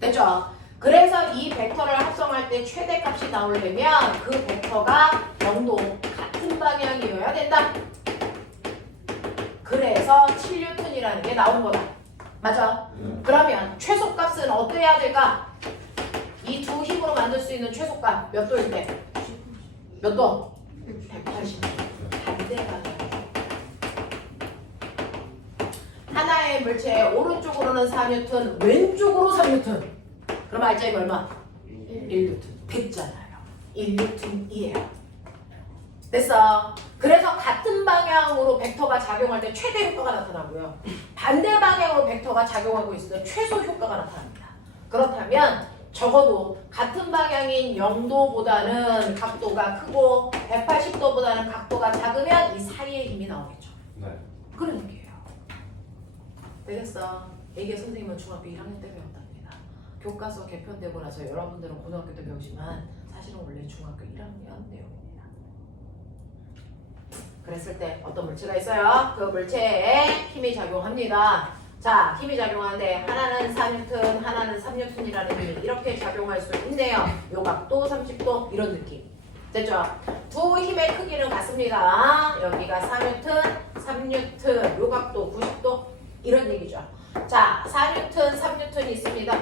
됐죠? 그래서 이 벡터를 합성할 때 최대값이 나오려면 그 벡터가 0도 같은 방향이어야 된다. 그래서 7N이라는 게 나온 거다. 맞아? 그러면 최소값은 어때야 될까? 이 두 힘으로 만들 수 있는 최소값 몇 도일 때? 몇 도? 180도. 반대 방향. 하나의 물체의 오른쪽으로는 4N, 왼쪽으로 3N. 그럼 알짜임 얼마? 1N. 됐잖아요. 1N이에요. 됐어. 그래서 같은 방향으로 벡터가 작용할 때 최대 효과가 나타나고요. 반대 방향으로 벡터가 작용하고 있을 때 최소 효과가 나타납니다. 그렇다면 적어도 같은 방향인 0도보다는 각도가 크고 180도보다는 각도가 작으면 이 사이에 힘이 나오겠죠. 네. 그런 얘기예요. 되겠어. 이게 선생님은 중학교 1학년 때 배웠답니다. 교과서 개편되고 나서 여러분들은 고등학교 때 배우지만 사실은 원래 중학교 1학년 내용입니다. 그랬을 때 어떤 물체가 있어요? 그 물체에 힘이 작용합니다. 자, 힘이 작용하는데 하나는 4N, 하나는 3N이라는 힘이 이렇게 작용할 수 있네요. 요 각도 30도 이런 느낌. 됐죠? 두 힘의 크기는 같습니다. 여기가 4N, 3N, 요 각도 90도 이런 얘기죠. 자, 4N, 3N이 있습니다.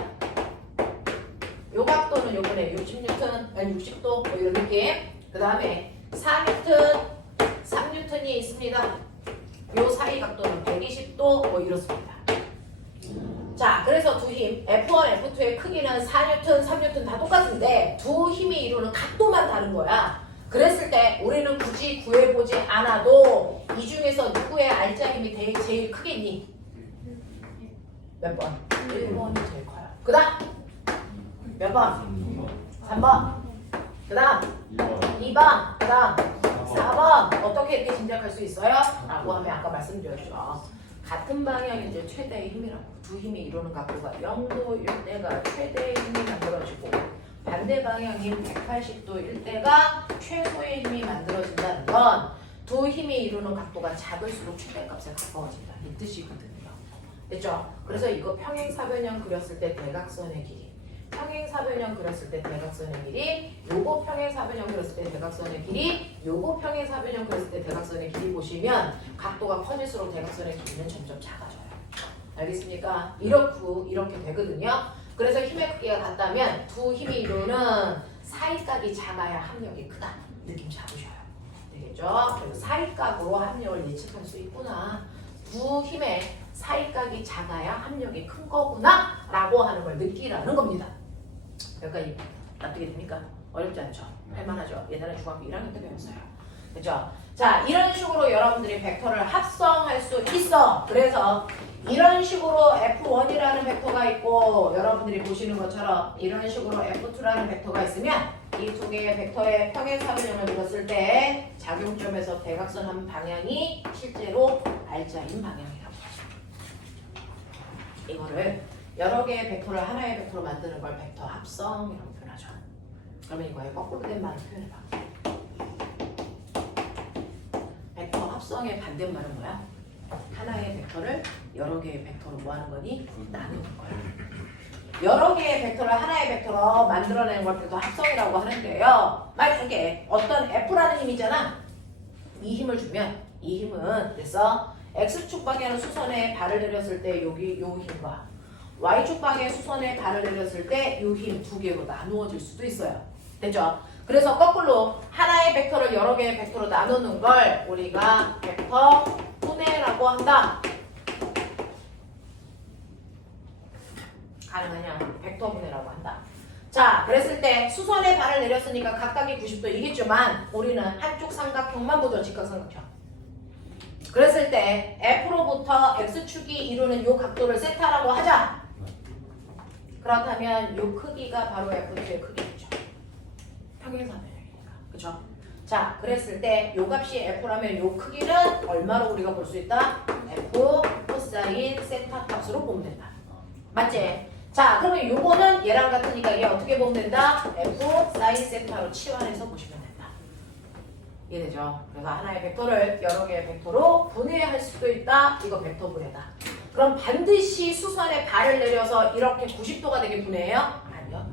요 각도는 요번에 60N, 아니 60도 뭐 이런 느낌. 그 다음에 4N, 3N이 있습니다. 요 사이 각도는 120도 뭐 이렇습니다. 자, 그래서 두 힘 F1, F2의 크기는 4N, 3N 다 똑같은데 두 힘이 이루는 각도만 다른 거야. 그랬을 때 우리는 굳이 구해보지 않아도 이 중에서 누구의 알짜 힘이 제일 크겠니? 몇 번? 1번이 제일 커요. 그 다음 몇 번? 3번. 그 다음 2번. 그 다음 4번. 어떻게 이렇게 짐작할 수 있어요? 라고 하면 아까 말씀드렸죠. 같은 방향이 이제 최대의 힘이라고. 두 힘이 이루는 각도가 0도일 때가 최대의 힘이 만들어지고 반대 방향인 180도일 때가 최소의 힘이 만들어진다는 건 두 힘이 이루는 각도가 작을수록 최대값에 가까워진다. 이 뜻이거든요. 됐죠? 그래서 이거 평행사변형 그렸을 때 대각선의 길이, 평행사변형 그렸을 때 대각선의 길이, 요거 평행사변형 그렸을 때 대각선의 길이, 요거 평행사변형 그렸을 때 대각선의 길이 보시면 각도가 커질수록 대각선의 길이는 점점 작아져요. 알겠습니까? 이렇게 되거든요. 그래서 힘의 크기가 같다면 두 힘이 이루는 사이각이 작아야 합력이 크다. 느낌 잡으셔요. 되겠죠? 그래서 사이각으로 합력을 예측할 수 있구나. 두 힘의 사이각이 작아야 합력이 큰 거구나 라고 하는 걸 느끼라는 겁니다. 여기까지 납득이 됩니까? 어렵지 않죠? 할만하죠? 옛날에 중학교 1학년 때 배웠어요. 그렇죠? 자, 이런 식으로 여러분들이 벡터를 합성할 수 있어. 그래서 이런 식으로 F1이라는 벡터가 있고 여러분들이 보시는 것처럼 이런 식으로 F2라는 벡터가 있으면 이 두 개의 벡터의 평행사변형을 그렸을 때 작용점에서 대각선 한 방향이 실제로 알짜인 방향이라고 하죠. 이거를 여러 개의 벡터를 하나의 벡터로 만드는 걸 벡터 합성이라고 표현하죠. 그러면 이거에 거꾸로 된 말을 표현해봐. 벡터 합성의 반대말은 뭐야? 하나의 벡터를 여러 개의 벡터로 뭐 하는 거니? 나누는 거야. 여러 개의 벡터를 하나의 벡터로 만들어내는 걸 벡터 합성이라고 하는데요. 만약에 어떤 F라는 힘이잖아. 이 힘을 주면 이 힘은 그래서 X축 방향의 수선에 발을 내렸을 때 여기 요 힘과 Y축 방향의 수선에 발을 내렸을 때 요 힘 두 개로 나누어질 수도 있어요. 됐죠? 그래서 거꾸로 하나의 벡터를 여러 개의 벡터로 나누는 걸 우리가 벡터 분해라고 한다. 가능하냐? 벡터 분해라고 한다. 자, 그랬을 때 수선에 발을 내렸으니까 각각이 90도이겠지만 우리는 한쪽 삼각형만 보죠. 직각삼각형. 그랬을 때 F로부터 X축이 이루는 요 각도를 세타라고 하자. 그렇다면 요 크기가 바로 F2의 크기겠죠. 평행사변형이니까. 그쵸? 자, 그랬을 때 요 값이 F라면 요 크기는 얼마로 우리가 볼 수 있다? F 코사인 세타 값으로 보면 된다. 맞지? 자, 그러면 요거는 얘랑 같으니까 얘 어떻게 보면 된다? F 사인 세타로 치환해서 보시면 된다. 이해되죠? 그래서 하나의 벡터를 여러 개의 벡터로 분해할 수도 있다. 이거 벡터 분해다. 그럼 반드시 수선에 발을 내려서 이렇게 90도가 되게 분해해요? 아니요.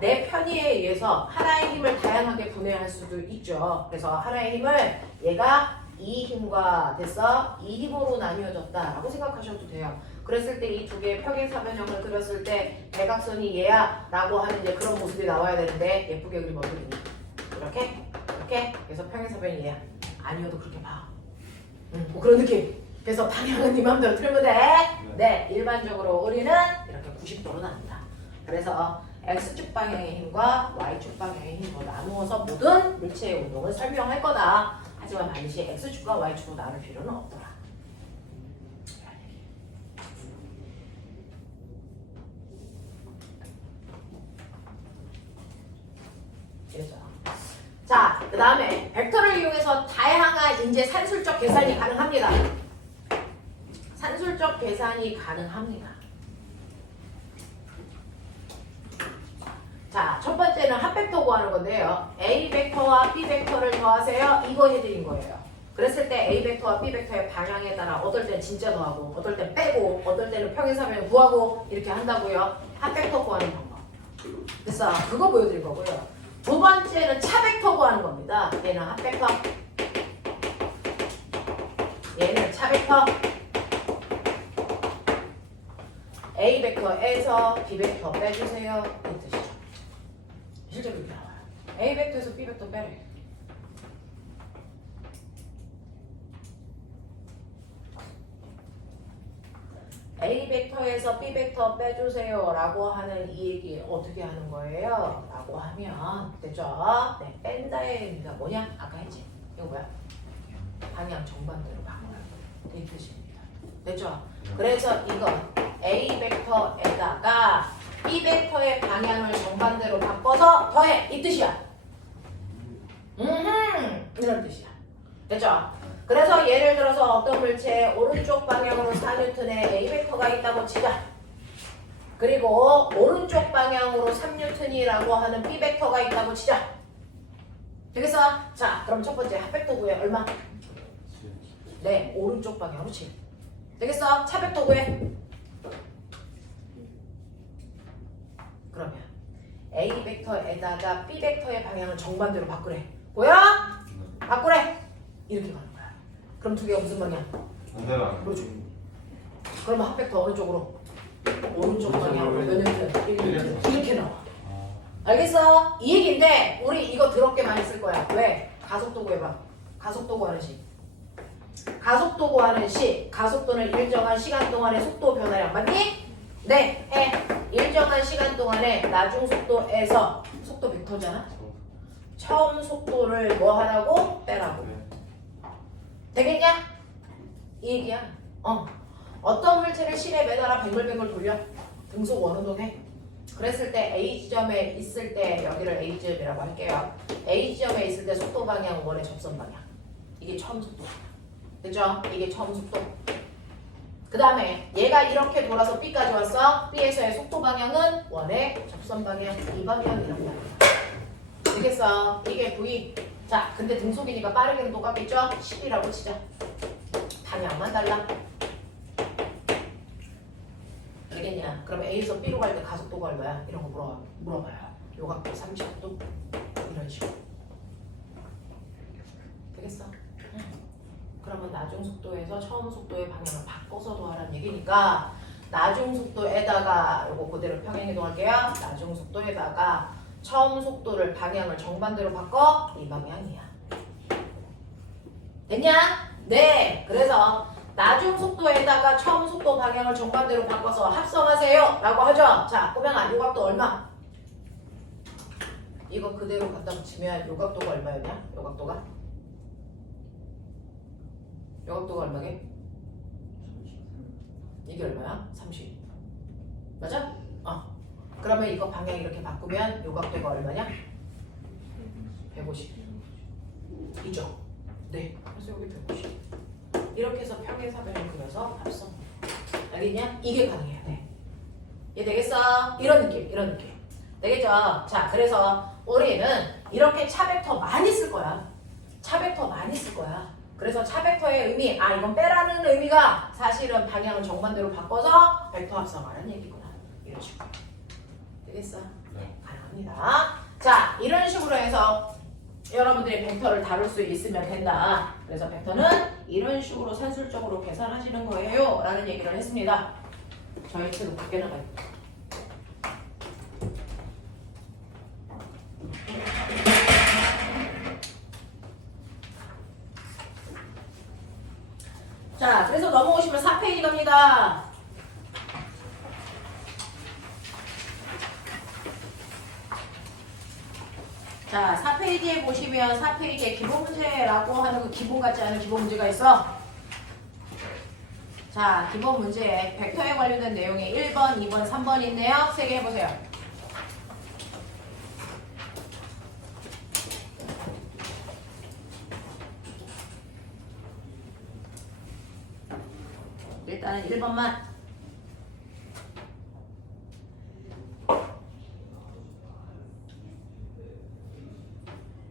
내 편의에 의해서 하나의 힘을 다양하게 분해할 수도 있죠. 그래서 하나의 힘을 얘가 이 힘과 됐어? 이 힘으로 나뉘어졌다라고 생각하셔도 돼요. 그랬을 때 이 두 개의 평행사변형을 그렸을 때 대각선이 얘야 라고 하는 이제 그런 모습이 나와야 되는데 예쁘게 그리면 어떻게 되니? 이렇게? 이렇게? 그래서 평행사변이 얘야. 아니어도 그렇게 봐. 뭐 그런 느낌. 그래서 방향은 네 맘대로 틀면 돼. 네, 일반적으로 우리는 이렇게 90도로 나눈다. 그래서 X축 방향의 힘과 Y축 방향의 힘으로 나누어서 모든 물체의 운동을 설명할 거다. 하지만 반드시 X축과 Y축으로 나눌 필요는 없더라. 그래서 자, 그 다음에 벡터를 이용해서 다양한 이제 산술적 계산이 가능합니다. 산술적 계산이 가능합니다. 자, 첫 번째는 합벡터 구하는 건데요. A 벡터와 B 벡터를 더하세요. 이거 해드린 거예요. 그랬을 때 A 벡터와 B 벡터의 방향에 따라 어떨 땐 진짜 더하고 어떨 땐 빼고 어떨 때는 평행사변 구하고 이렇게 한다고요. 합벡터 구하는 방법. 그래서 그거 보여드린 거고요. 두 번째는 차 벡터 구하는 겁니다. 얘는 합 벡터. 얘는 차 벡터. A 벡터에서 B 벡터 빼주세요. 이 뜻이죠. 실제로 이렇게 나와요. A 벡터에서 B 벡터 빼래. A 벡터에서 B 벡터 빼주세요 라고 하는 이 얘기 어떻게 하는 거예요? 라고 하면 됐죠? 네, 뺀다의 의미가 뭐냐? 아까 했지? 이거 뭐야? 방향 정반대로 바꿔요. 이 뜻입니다. 됐죠? 그래서 이거 A 벡터에다가 B 벡터의 방향을 정반대로 바꿔서 더해 이 뜻이야. 이런 뜻이야. 됐죠? 그래서 예를 들어서 어떤 물체의 오른쪽 방향으로 4N의 A 벡터가 있다고 치자. 그리고 오른쪽 방향으로 3N이라고 하는 B 벡터가 있다고 치자. 되겠어? 자, 그럼 첫 번째 합 벡터 구해. 얼마? 네, 오른쪽 방향으로 7. 되겠어? 차 벡터 구해. 그러면 A 벡터에다가 B 벡터의 방향을 정반대로 바꾸래. 보여? 바꾸래. 이렇게 가는 거야. 그럼 두 개가 무슨 방향? 반대방. 그렇죠. 그러면 합 벡터 어느 쪽으로? 오른쪽 방향으로 몇 N? 1N. 이렇게 나와. 알겠어? 이 얘기인데 우리 이거 더럽게 많이 쓸 거야. 왜? 가속도 구해봐. 가속도 구하는 식. 가속도 구하는 식. 가속도는 일정한 시간 동안의 속도 변화량 맞니? 네. 해. 일정한 시간 동안에 나중 속도에서 속도 벡터잖아. 처음 속도를 뭐 하라고? 빼라고. 되겠냐? 이 얘기야. 어떤 물체를 실에 매달아 뱅글뱅글 돌려. 등속 원운동해. 그랬을 때 A 지점에 있을 때 여기를 A 지점이라고 할게요. A 지점에 있을 때 속도 방향은 원의 접선 방향. 이게 처음 속도. 됐죠? 이게 처음 속도. 그 다음에 얘가 이렇게 돌아서 B까지 왔어. B에서의 속도 방향은 원의 접선 방향. 이 방향이라고 합니다. 되겠어? 이게 V. 자, 근데 등속이니까 빠르게는 똑같겠죠? 10이라고 치자. 방향만 달라. 알겠냐? 그럼 A에서 B로 갈 때 가속도가 얼마야? 이런 거 물어봐요. 요각도 30도 이런 식으로. 되겠어? 그러면 나중 속도에서 처음 속도의 방향을 바꿔서도 하라는 얘기니까 나중 속도에다가 요거 그대로 평행이동할게요. 나중 속도에다가 처음 속도를 방향을 정반대로 바꿔 이 방향이야. 됐냐? 네. 그래서 나중 속도에다가 처음 속도 방향을 정반대로 바꿔서 합성하세요 라고 하죠. 자, 꼬맹아 요각도 얼마? 이거 그대로 갖다 붙이면 요각도가 얼마였냐? 요각도가 얼마게? 이게 얼마야? 30 맞아? 그러면 이거 방향 이렇게 바꾸면 요각도가 얼마냐? 150 이죠? 네. 그래서 여기 150 이렇게 해서 평행사변을 그려서 합성. 알겠냐? 이게 가능해야 돼. 이해 되겠어? 이런 느낌. 되겠죠? 자, 그래서 우리는 이렇게 차 벡터 많이 쓸 거야. 그래서 차 벡터의 의미, 이건 빼라는 의미가 사실은 방향을 정반대로 바꿔서 벡터 합성하는 얘기구나. 이런 식으로. 되겠어? 네, 가능합니다. 자, 이런 식으로 해서 여러분들이 벡터를 다룰 수 있으면 된다. 그래서 벡터는 이런 식으로 산술적으로 계산하시는 거예요 라는 얘기를 했습니다. 저희 책은 밖에 나가요. 자, 그래서 넘어오시면 4페이지 갑니다. 자, 4페이지에 보시면 4페이지에 기본 문제라고 하는 그 기본 같지 않은 기본 문제가 있어. 자, 기본 문제에 벡터에 관련된 내용이 1번, 2번, 3번 있네요. 3개 해보세요. 일단은 1번만.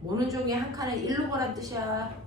모는 종이 한 칸을 1로 보란 뜻이야.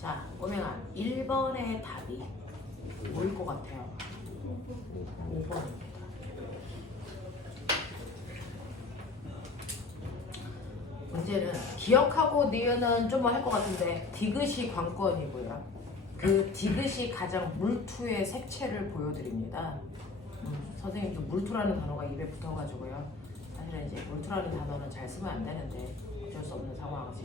자, 꼬맹아 1번의 답이 뭐일 것 같아요? 5번입니다. 문제는 기억하고 니은은 좀 할 것 같은데 디귿이 관건이고요. 그 디귿이 가장 물투의 색채를 보여드립니다. 선생님도 물투라는 단어가 입에 붙어가지고요. 사실은 이제 물투라는 단어는 잘 쓰면 안 되는데 어쩔 수 없는 상황이죠.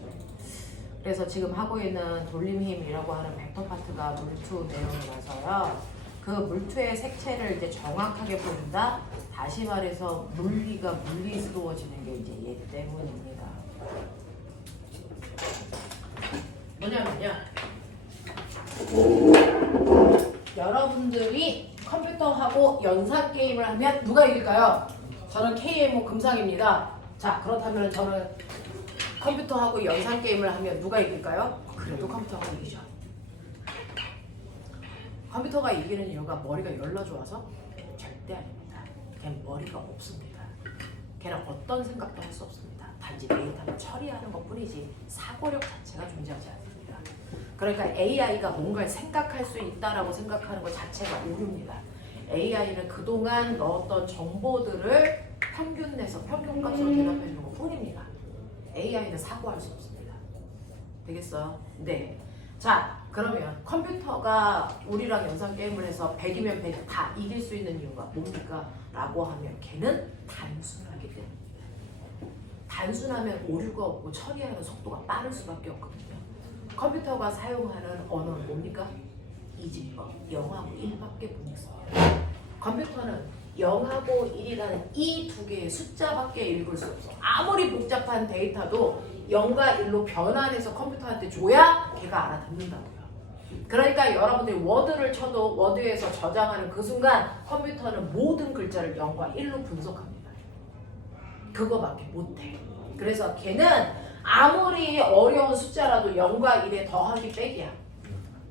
그래서 지금 하고 있는 돌림힘이라고 하는 벡터 파트가 물투 내용이라서요. 그 물투의 색채를 이제 정확하게 본다. 다시 말해서 물리가 물리스러워지는 게 이제 얘 때문입니다. 뭐냐면요. 여러분들이 컴퓨터하고 연산 게임을 하면 누가 이길까요? 저는 KMO 금상입니다. 자, 그렇다면 저는 컴퓨터하고 연산 게임을 하면 누가 이길까요? 그래도 컴퓨터가 이기죠. 컴퓨터가 이기는 이유가 머리가 열나 좋아서? 절대 아닙니다. 걔는 머리가 없습니다. 걔는 어떤 생각도 할 수 없습니다. 단지 데이터를 처리하는 것뿐이지 사고력 자체가 존재하지 않습니다. 그러니까 AI가 뭔가를 생각할 수 있다라고 생각하는 것 자체가 오류입니다. AI는 그동안 넣었던 정보들을 평균 내서 평균값으로 대답해 주는 것 뿐입니다. AI는 사고할 수 없습니다. 되겠어요? 네. 자, 그러면 컴퓨터가 우리랑 연산 게임을 해서 100이면 100 다 이길 수 있는 이유가 뭡니까? 라고 하면 걔는 단순하기 때문입니다. 단순하면 오류가 없고 처리하는 속도가 빠를 수밖에 없거든요. 컴퓨터가 사용하는 언어는 뭡니까? 이진법 0하고 1밖에 못 읽습니다. 컴퓨터는 0하고 1이라는 이 두 개의 숫자밖에 읽을 수 없어. 아무리 복잡한 데이터도 0과 1로 변환해서 컴퓨터한테 줘야 걔가 알아듣는다고요. 그러니까 여러분들이 워드를 쳐도 워드에서 저장하는 그 순간 컴퓨터는 모든 글자를 0과 1로 분석합니다. 그거밖에 못해. 그래서 걔는 아무리 어려운 숫자라도 0과 1에 더하기 빼기야.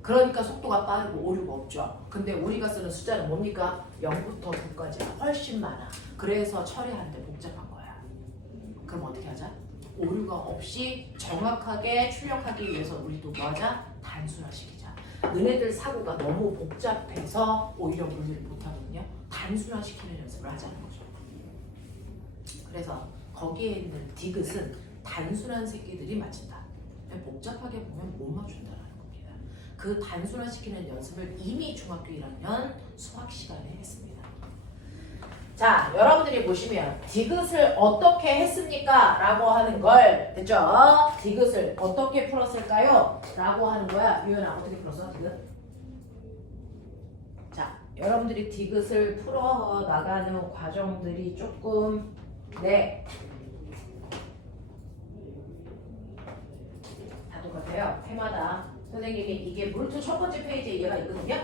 그러니까 속도가 빠르고 오류가 없죠. 근데 우리가 쓰는 숫자는 뭡니까? 0부터 9까지가 훨씬 많아. 그래서 처리하는데 복잡한 거야. 그럼 어떻게 하자? 오류가 없이 정확하게 출력하기 위해서 우리도 뭐하자? 단순화시키자. 너네들 사고가 너무 복잡해서 오히려 물리를 못하거든요. 단순화시키는 연습을 하자는 거죠. 그래서 거기에 있는 디귿은 단순한 새끼들이 맞춘다. 복잡하게 보면 못 맞춘다라는 겁니다. 그 단순화시키는 연습을 이미 중학교 1학년 수학 시간에 했습니다. 자, 여러분들이 보시면 디귿을 어떻게 했습니까? 라고 하는 걸 됐죠? 디귿을 어떻게 풀었을까요? 라고 하는 거야. 유연아 어떻게 풀었어? 디귿? 자, 여러분들이 디귿을 풀어 나가는 과정들이 조금 다 똑같아요. 해마다 선생님이 이게 물투 첫 번째 페이지에 얘가 있거든요.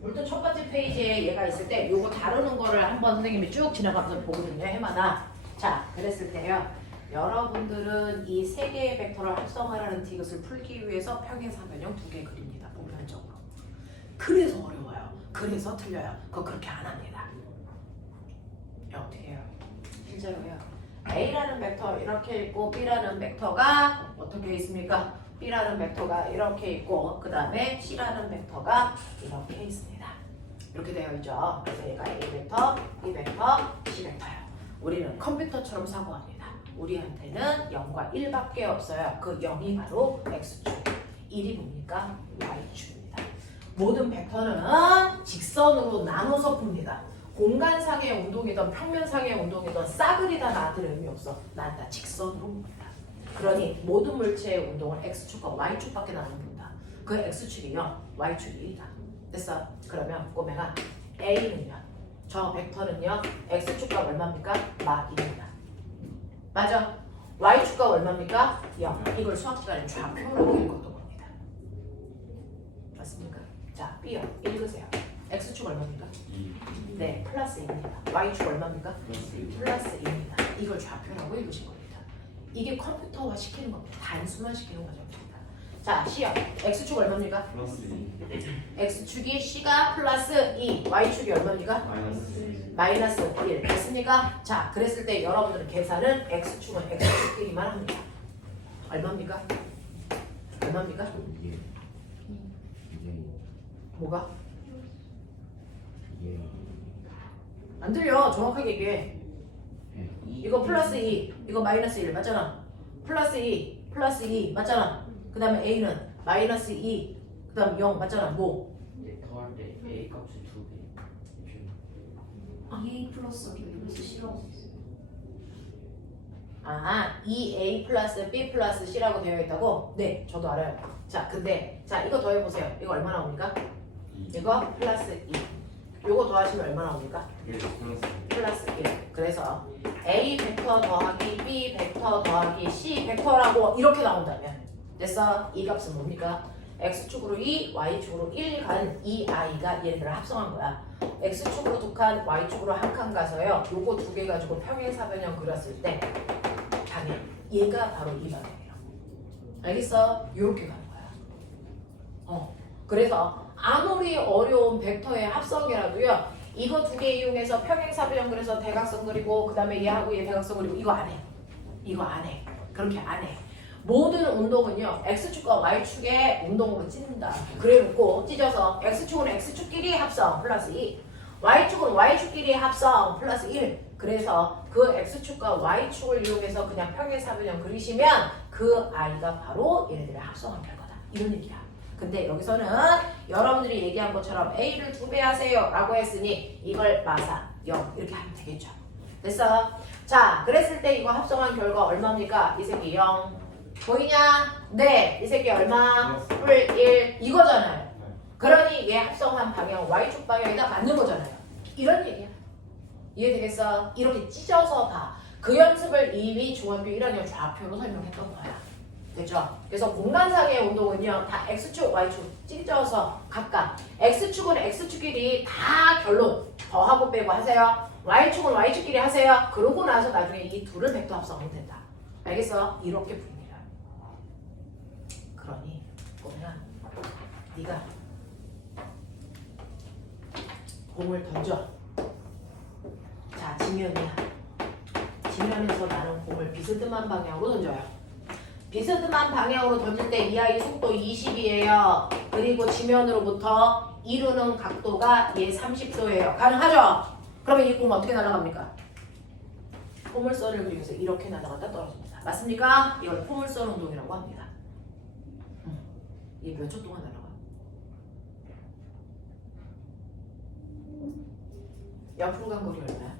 물투 첫 번째 페이지에 얘가 있을 때 요거 다루는 거를 한번 선생님이 쭉 지나가면서 보거든요. 해마다. 자, 그랬을 때요. 여러분들은 이 세 개의 벡터를 합성하라는 디귿을 풀기 위해서 평행사변형 두 개 그립니다. 보편적으로. 그래서 어려워요. 그래서 틀려요. 그거 그렇게 안 합니다. 어떻게 해요? 실제로요. A라는 벡터 이렇게 있고 B라는 벡터가 어떻게 있습니까? B라는 벡터가 이렇게 있고 그 다음에 C라는 벡터가 이렇게 있습니다. 이렇게 되어 있죠. 그래서 얘가 A 벡터, B 벡터, C 벡터예요. 우리는 컴퓨터처럼 사고합니다. 우리한테는 0과 1밖에 없어요. 그 0이 바로 X축, 1이 뭡니까? Y축입니다. 모든 벡터는 직선으로 나눠서 풉니다. 공간상의 운동이든 평면상의 운동이든 싸그리 다 나한테 의미 없어. 난 다 직선으로 봅니다. 그러니 모든 물체의 운동을 X축과 Y축밖에 나눠 본다. 그 X축이 0, Y축이 1이다. 됐어? 그러면 꼬맹아 A는요. 저 벡터는요. X축과 얼마입니까? 막 1입니다. 맞아? Y축과 얼마입니까? 0. 이걸 수학시간에 좌표라고 읽어도 봅니다. 맞습니까? 자, B요. 읽으세요. X축 얼마입니까? 2 네, 플러스 2입니다. Y축 얼마입니까? 플러스 2입니다. 이걸 좌표라고 읽으신 겁니다. 이게 컴퓨터화 시키는 겁니다. 단순화 시키는 과정입니다. 자, C요. X축 얼마입니까? 플러스 2 X축이 C가 플러스 2, Y축이 얼마입니까? 마이너스 마이너스 1. 됐습니까? 자, 그랬을 때 여러분들은 계산은 X축은 X축끼리만 합니다. 얼마입니까? 얼마입니까? 이게 뭐가? 이게 안 들려. 정확하게 얘기해. 이거 플러스 2, 이거 마이너스 1 맞잖아. 플러스 2, 플러스 2 맞잖아. 그 다음에 A는 마이너스 2, 그 다음 0 맞잖아. 뭐? 더할 때 A 값이 2배. A 플러스 B 플러스 C라고 있어요. 아, 2A 플러스 B 플러스 C라고 되어 있다고? 네, 저도 알아요. 자, 근데 자 이거 더해보세요. 이거 얼마 나옵니까? 2 이거 플러스 2. 요거 더하시면 얼마 나옵니까? 1 플러스 플러스 1. 그래서 A 벡터 더하기 B 벡터 더하기 C 벡터라고 이렇게 나온다면 됐어? 이 값은 뭡니까? X축으로 2, Y축으로 1 간 이 I가 얘네들을 합성한 거야. X축으로 2칸, Y축으로 1칸 가서요. 요거 2개 가지고 평행사변형 그렸을 때 방향. 얘가 바로 이 방향이에요. 알겠어? 요렇게 가는 거야. 그래서 아무리 어려운 벡터의 합성이라도요. 이거 2개 이용해서 평행사변형 그려서 대각선 그리고 그 다음에 얘하고 얘 대각선 그리고 이거 안 해. 이거 안 해. 그렇게 안 해. 모든 운동은요. X축과 Y축의 운동으로 찢는다. 그래놓고 찢어서 X축은 X축끼리 합성 플러스 2 Y축은 Y축끼리 합성 플러스 1 그래서 그 X축과 Y축을 이용해서 그냥 평행사변형 그리시면 그 I가 바로 얘네들의 합성한 결과다. 이런 얘기야. 근데 여기서는 여러분들이 얘기한 것처럼 A를 2배 하세요 라고 했으니 이걸 마사 0 이렇게 하면 되겠죠. 됐어? 자, 그랬을 때 이거 합성한 결과 얼마입니까? 이 새끼 0 보이냐? 네, 이 새끼 얼마? 풀 1 이거잖아요. 그러니 얘 합성한 방향 Y축 방향에다 맞는 거잖아요. 이런 얘기야. 이해되겠어? 이렇게 찢어서 봐. 그 연습을 이미 중학교 1학년 좌표로 설명했던 거야. 됐죠? 그래서 공간상의 운동은요 다 X축, Y축 찢어서 각각 X축은 X축끼리 다 결론 더하고 빼고 하세요. Y축은 Y축끼리 하세요. 그러고 나서 나중에 이 둘을 벡터 합성하면 된다. 알겠어? 이렇게 풉니다. 그러니 꼬맹아 네가 공을 던져. 자, 지면이야. 지면에서 나는 공을 비스듬한 방향으로 던져요. 비스듬한 방향으로 던질 때 이 아이 속도 20이에요. 그리고 지면으로부터 이루는 각도가 얘 30도예요. 가능하죠? 그러면 이 공 어떻게 날아갑니까? 포물선을 그리면서 이렇게 날아갔다 떨어집니다. 맞습니까? 이걸 포물선 운동이라고 합니다. 이게 몇 초 동안 날아가? 옆으로 간 거리 얼마야?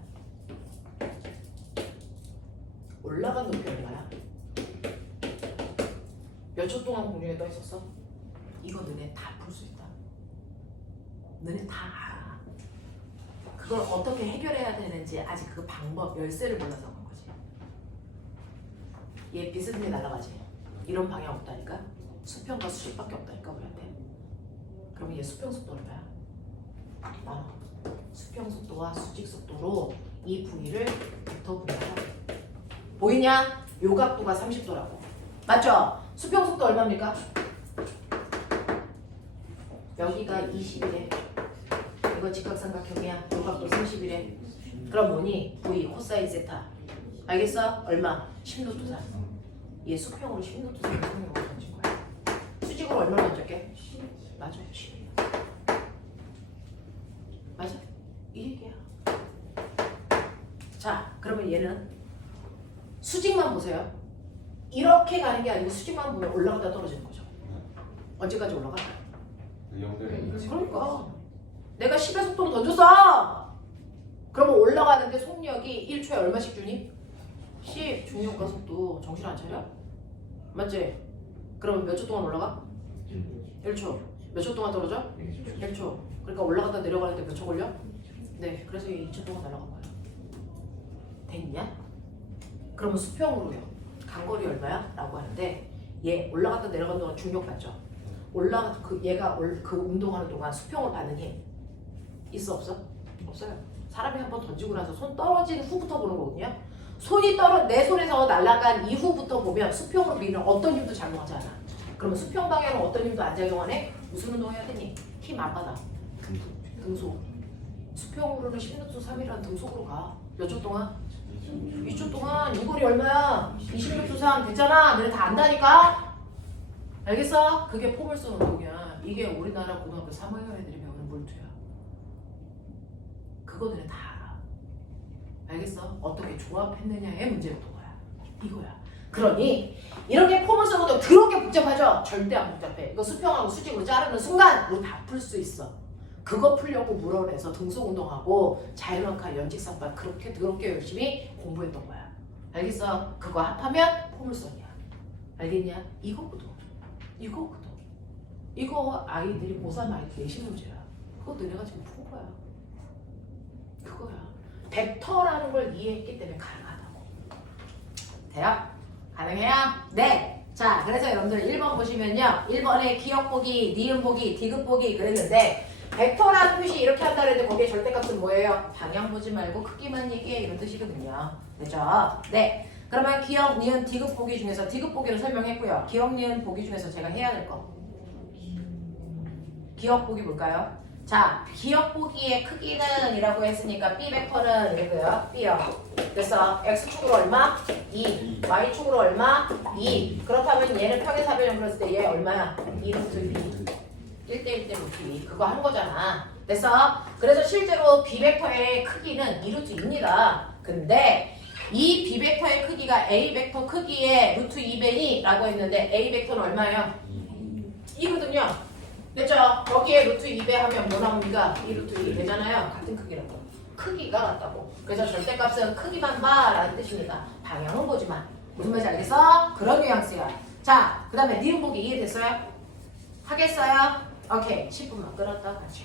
올라간 높이 얼마야? 몇 초 동안 공중에 떠 있었어? 이거 너네 다 풀 수 있다. 너네 다 알아. 그걸 어떻게 해결해야 되는지 아직 그 방법 열쇠를 몰라서 그런 거지. 얘 비스듬히 날아가지. 이런 방향 없다니까? 수평과 수직밖에 없다니까 우리한테. 그럼 얘 수평 속도 얼마야? 수평 속도와 수직 속도로 이 부위를 벡터 분할하라. 보이냐? 요 각도가 30도라고. 맞죠? 수평 속도 얼마입니까? 여기가 20이래. 이거 직각삼각형이야. 요 각도 30이래. 그럼 뭐니? V 코사인 세타. 알겠어? 얼마? 16도 3. 얘 수평으로 16도 3을 성형으로 던진 거야. 식으로 얼마나 던졌게? 맞아, 10. 맞아? 이 얘기야. 자, 그러면 얘는 수직만 보세요. 이렇게 가는 게 아니고 수직만 보면 올라가다 떨어지는 거죠. 언제까지 올라가? 그러니까 내가 10의 속도로 던졌어. 그러면 올라가는데 속력이 1초에 얼마씩 주니? 10 중력과 속도. 정신 안 차려? 맞지? 그러면 몇 초 동안 올라가? 1초. 몇 초 동안 떨어져? 1초. 그러니까 올라갔다 내려가는데 몇 초 걸려? 네, 그래서 2초 동안 날아간 거야. 됐냐? 그러면 수평으로요. 간거리 얼마야? 라고 하는데 얘 올라갔다 내려간 동안 중력 받죠? 얘가 그 운동하는 동안 수평을 받는 힘 있어 없어? 없어요. 사람이 한번 던지고 나서 손 떨어진 후부터 보는 거거든요. 내 손에서 날아간 이후부터 보면 수평으로 미는 어떤 힘도 작용하지 않아. 그러면 수평 방향은 어떤 힘도 안 작용하네? 무슨 운동 해야 되니? 힘 안 받아. 등속. 수평으로는 10루트 3이라는 등속으로 가. 몇 초 동안? 2초 동안. 이 거리 얼마야? 20루트 3 됐잖아. 너네 다 안다니까? 알겠어? 그게 포물선 운동이야. 이게 우리나라 고등학교 3학년 애들이 배우는 물투야. 그거 너네 다 알아. 알겠어? 어떻게 조합했느냐의 문제였던 거야. 이거야. 그러니 이렇게 포물선 운동 그렇게 복잡하죠? 절대 안 복잡해. 이거 수평하고 수직으로 자르는 순간 우리 다 풀 수 있어. 그거 풀려고 물어내서 등속 운동하고 자연학과 연직상반 그렇게 열심히 공부했던 거야. 알겠어? 그거 합하면 포물선이야. 알겠냐? 이거거든. 이거 아이들이 고3 아이들 내신 문제야. 그거 너네가 지금 푼 거야. 그거야. 벡터라는 걸 이해했기 때문에 가능하다고. 돼요? 가능해요? 네. 자, 그래서 여러분들 1번 보시면요. 1번에 기억 보기, 니은 보기, 디귿 보기 그랬는데 벡터라는 표시 이렇게 한다 그랬는데 거기에 절대값은 뭐예요? 방향 보지 말고 크기만 얘기해 이런 뜻이거든요. 됐죠? 네. 그러면 기억, 니은, 디귿 보기 중에서 디귿 보기를 설명했고요. 기억, 니은 보기 중에서 제가 해야 될 거. 기억 보기 볼까요? 자, 기억 보기의 크기는 이라고 했으니까 B 벡터는 이거고요. B요. 그래서 X축으로 얼마? 2. Y축으로 얼마? 2. 그렇다면 얘는 평행사변형 그렸을 때 얘 얼마야? 2루트 B. 1대1 대 루트 2. 그거 한 거잖아. 됐어? 그래서 실제로 B 벡터의 크기는 2루트 2입니다. 근데 이 B 벡터의 크기가 A 벡터 크기의 루트 2배니 라고 했는데 A 벡터는 얼마예요? 2거든요. 됐죠? 거기에 루트 2배 하면 뭐 나옵니까? 2루트 2 되잖아요. 같은 크기라고. 크기가 같다고. 그래서 절대값은 크기만 봐 라는 뜻입니다. 방향은 보지 마. 무슨 말인지 알겠어? 그런 뉘앙스야. 자, 그 다음에 니은 보기 이해됐어요? 하겠어요? 오케이. 10분만 끌었다 가자.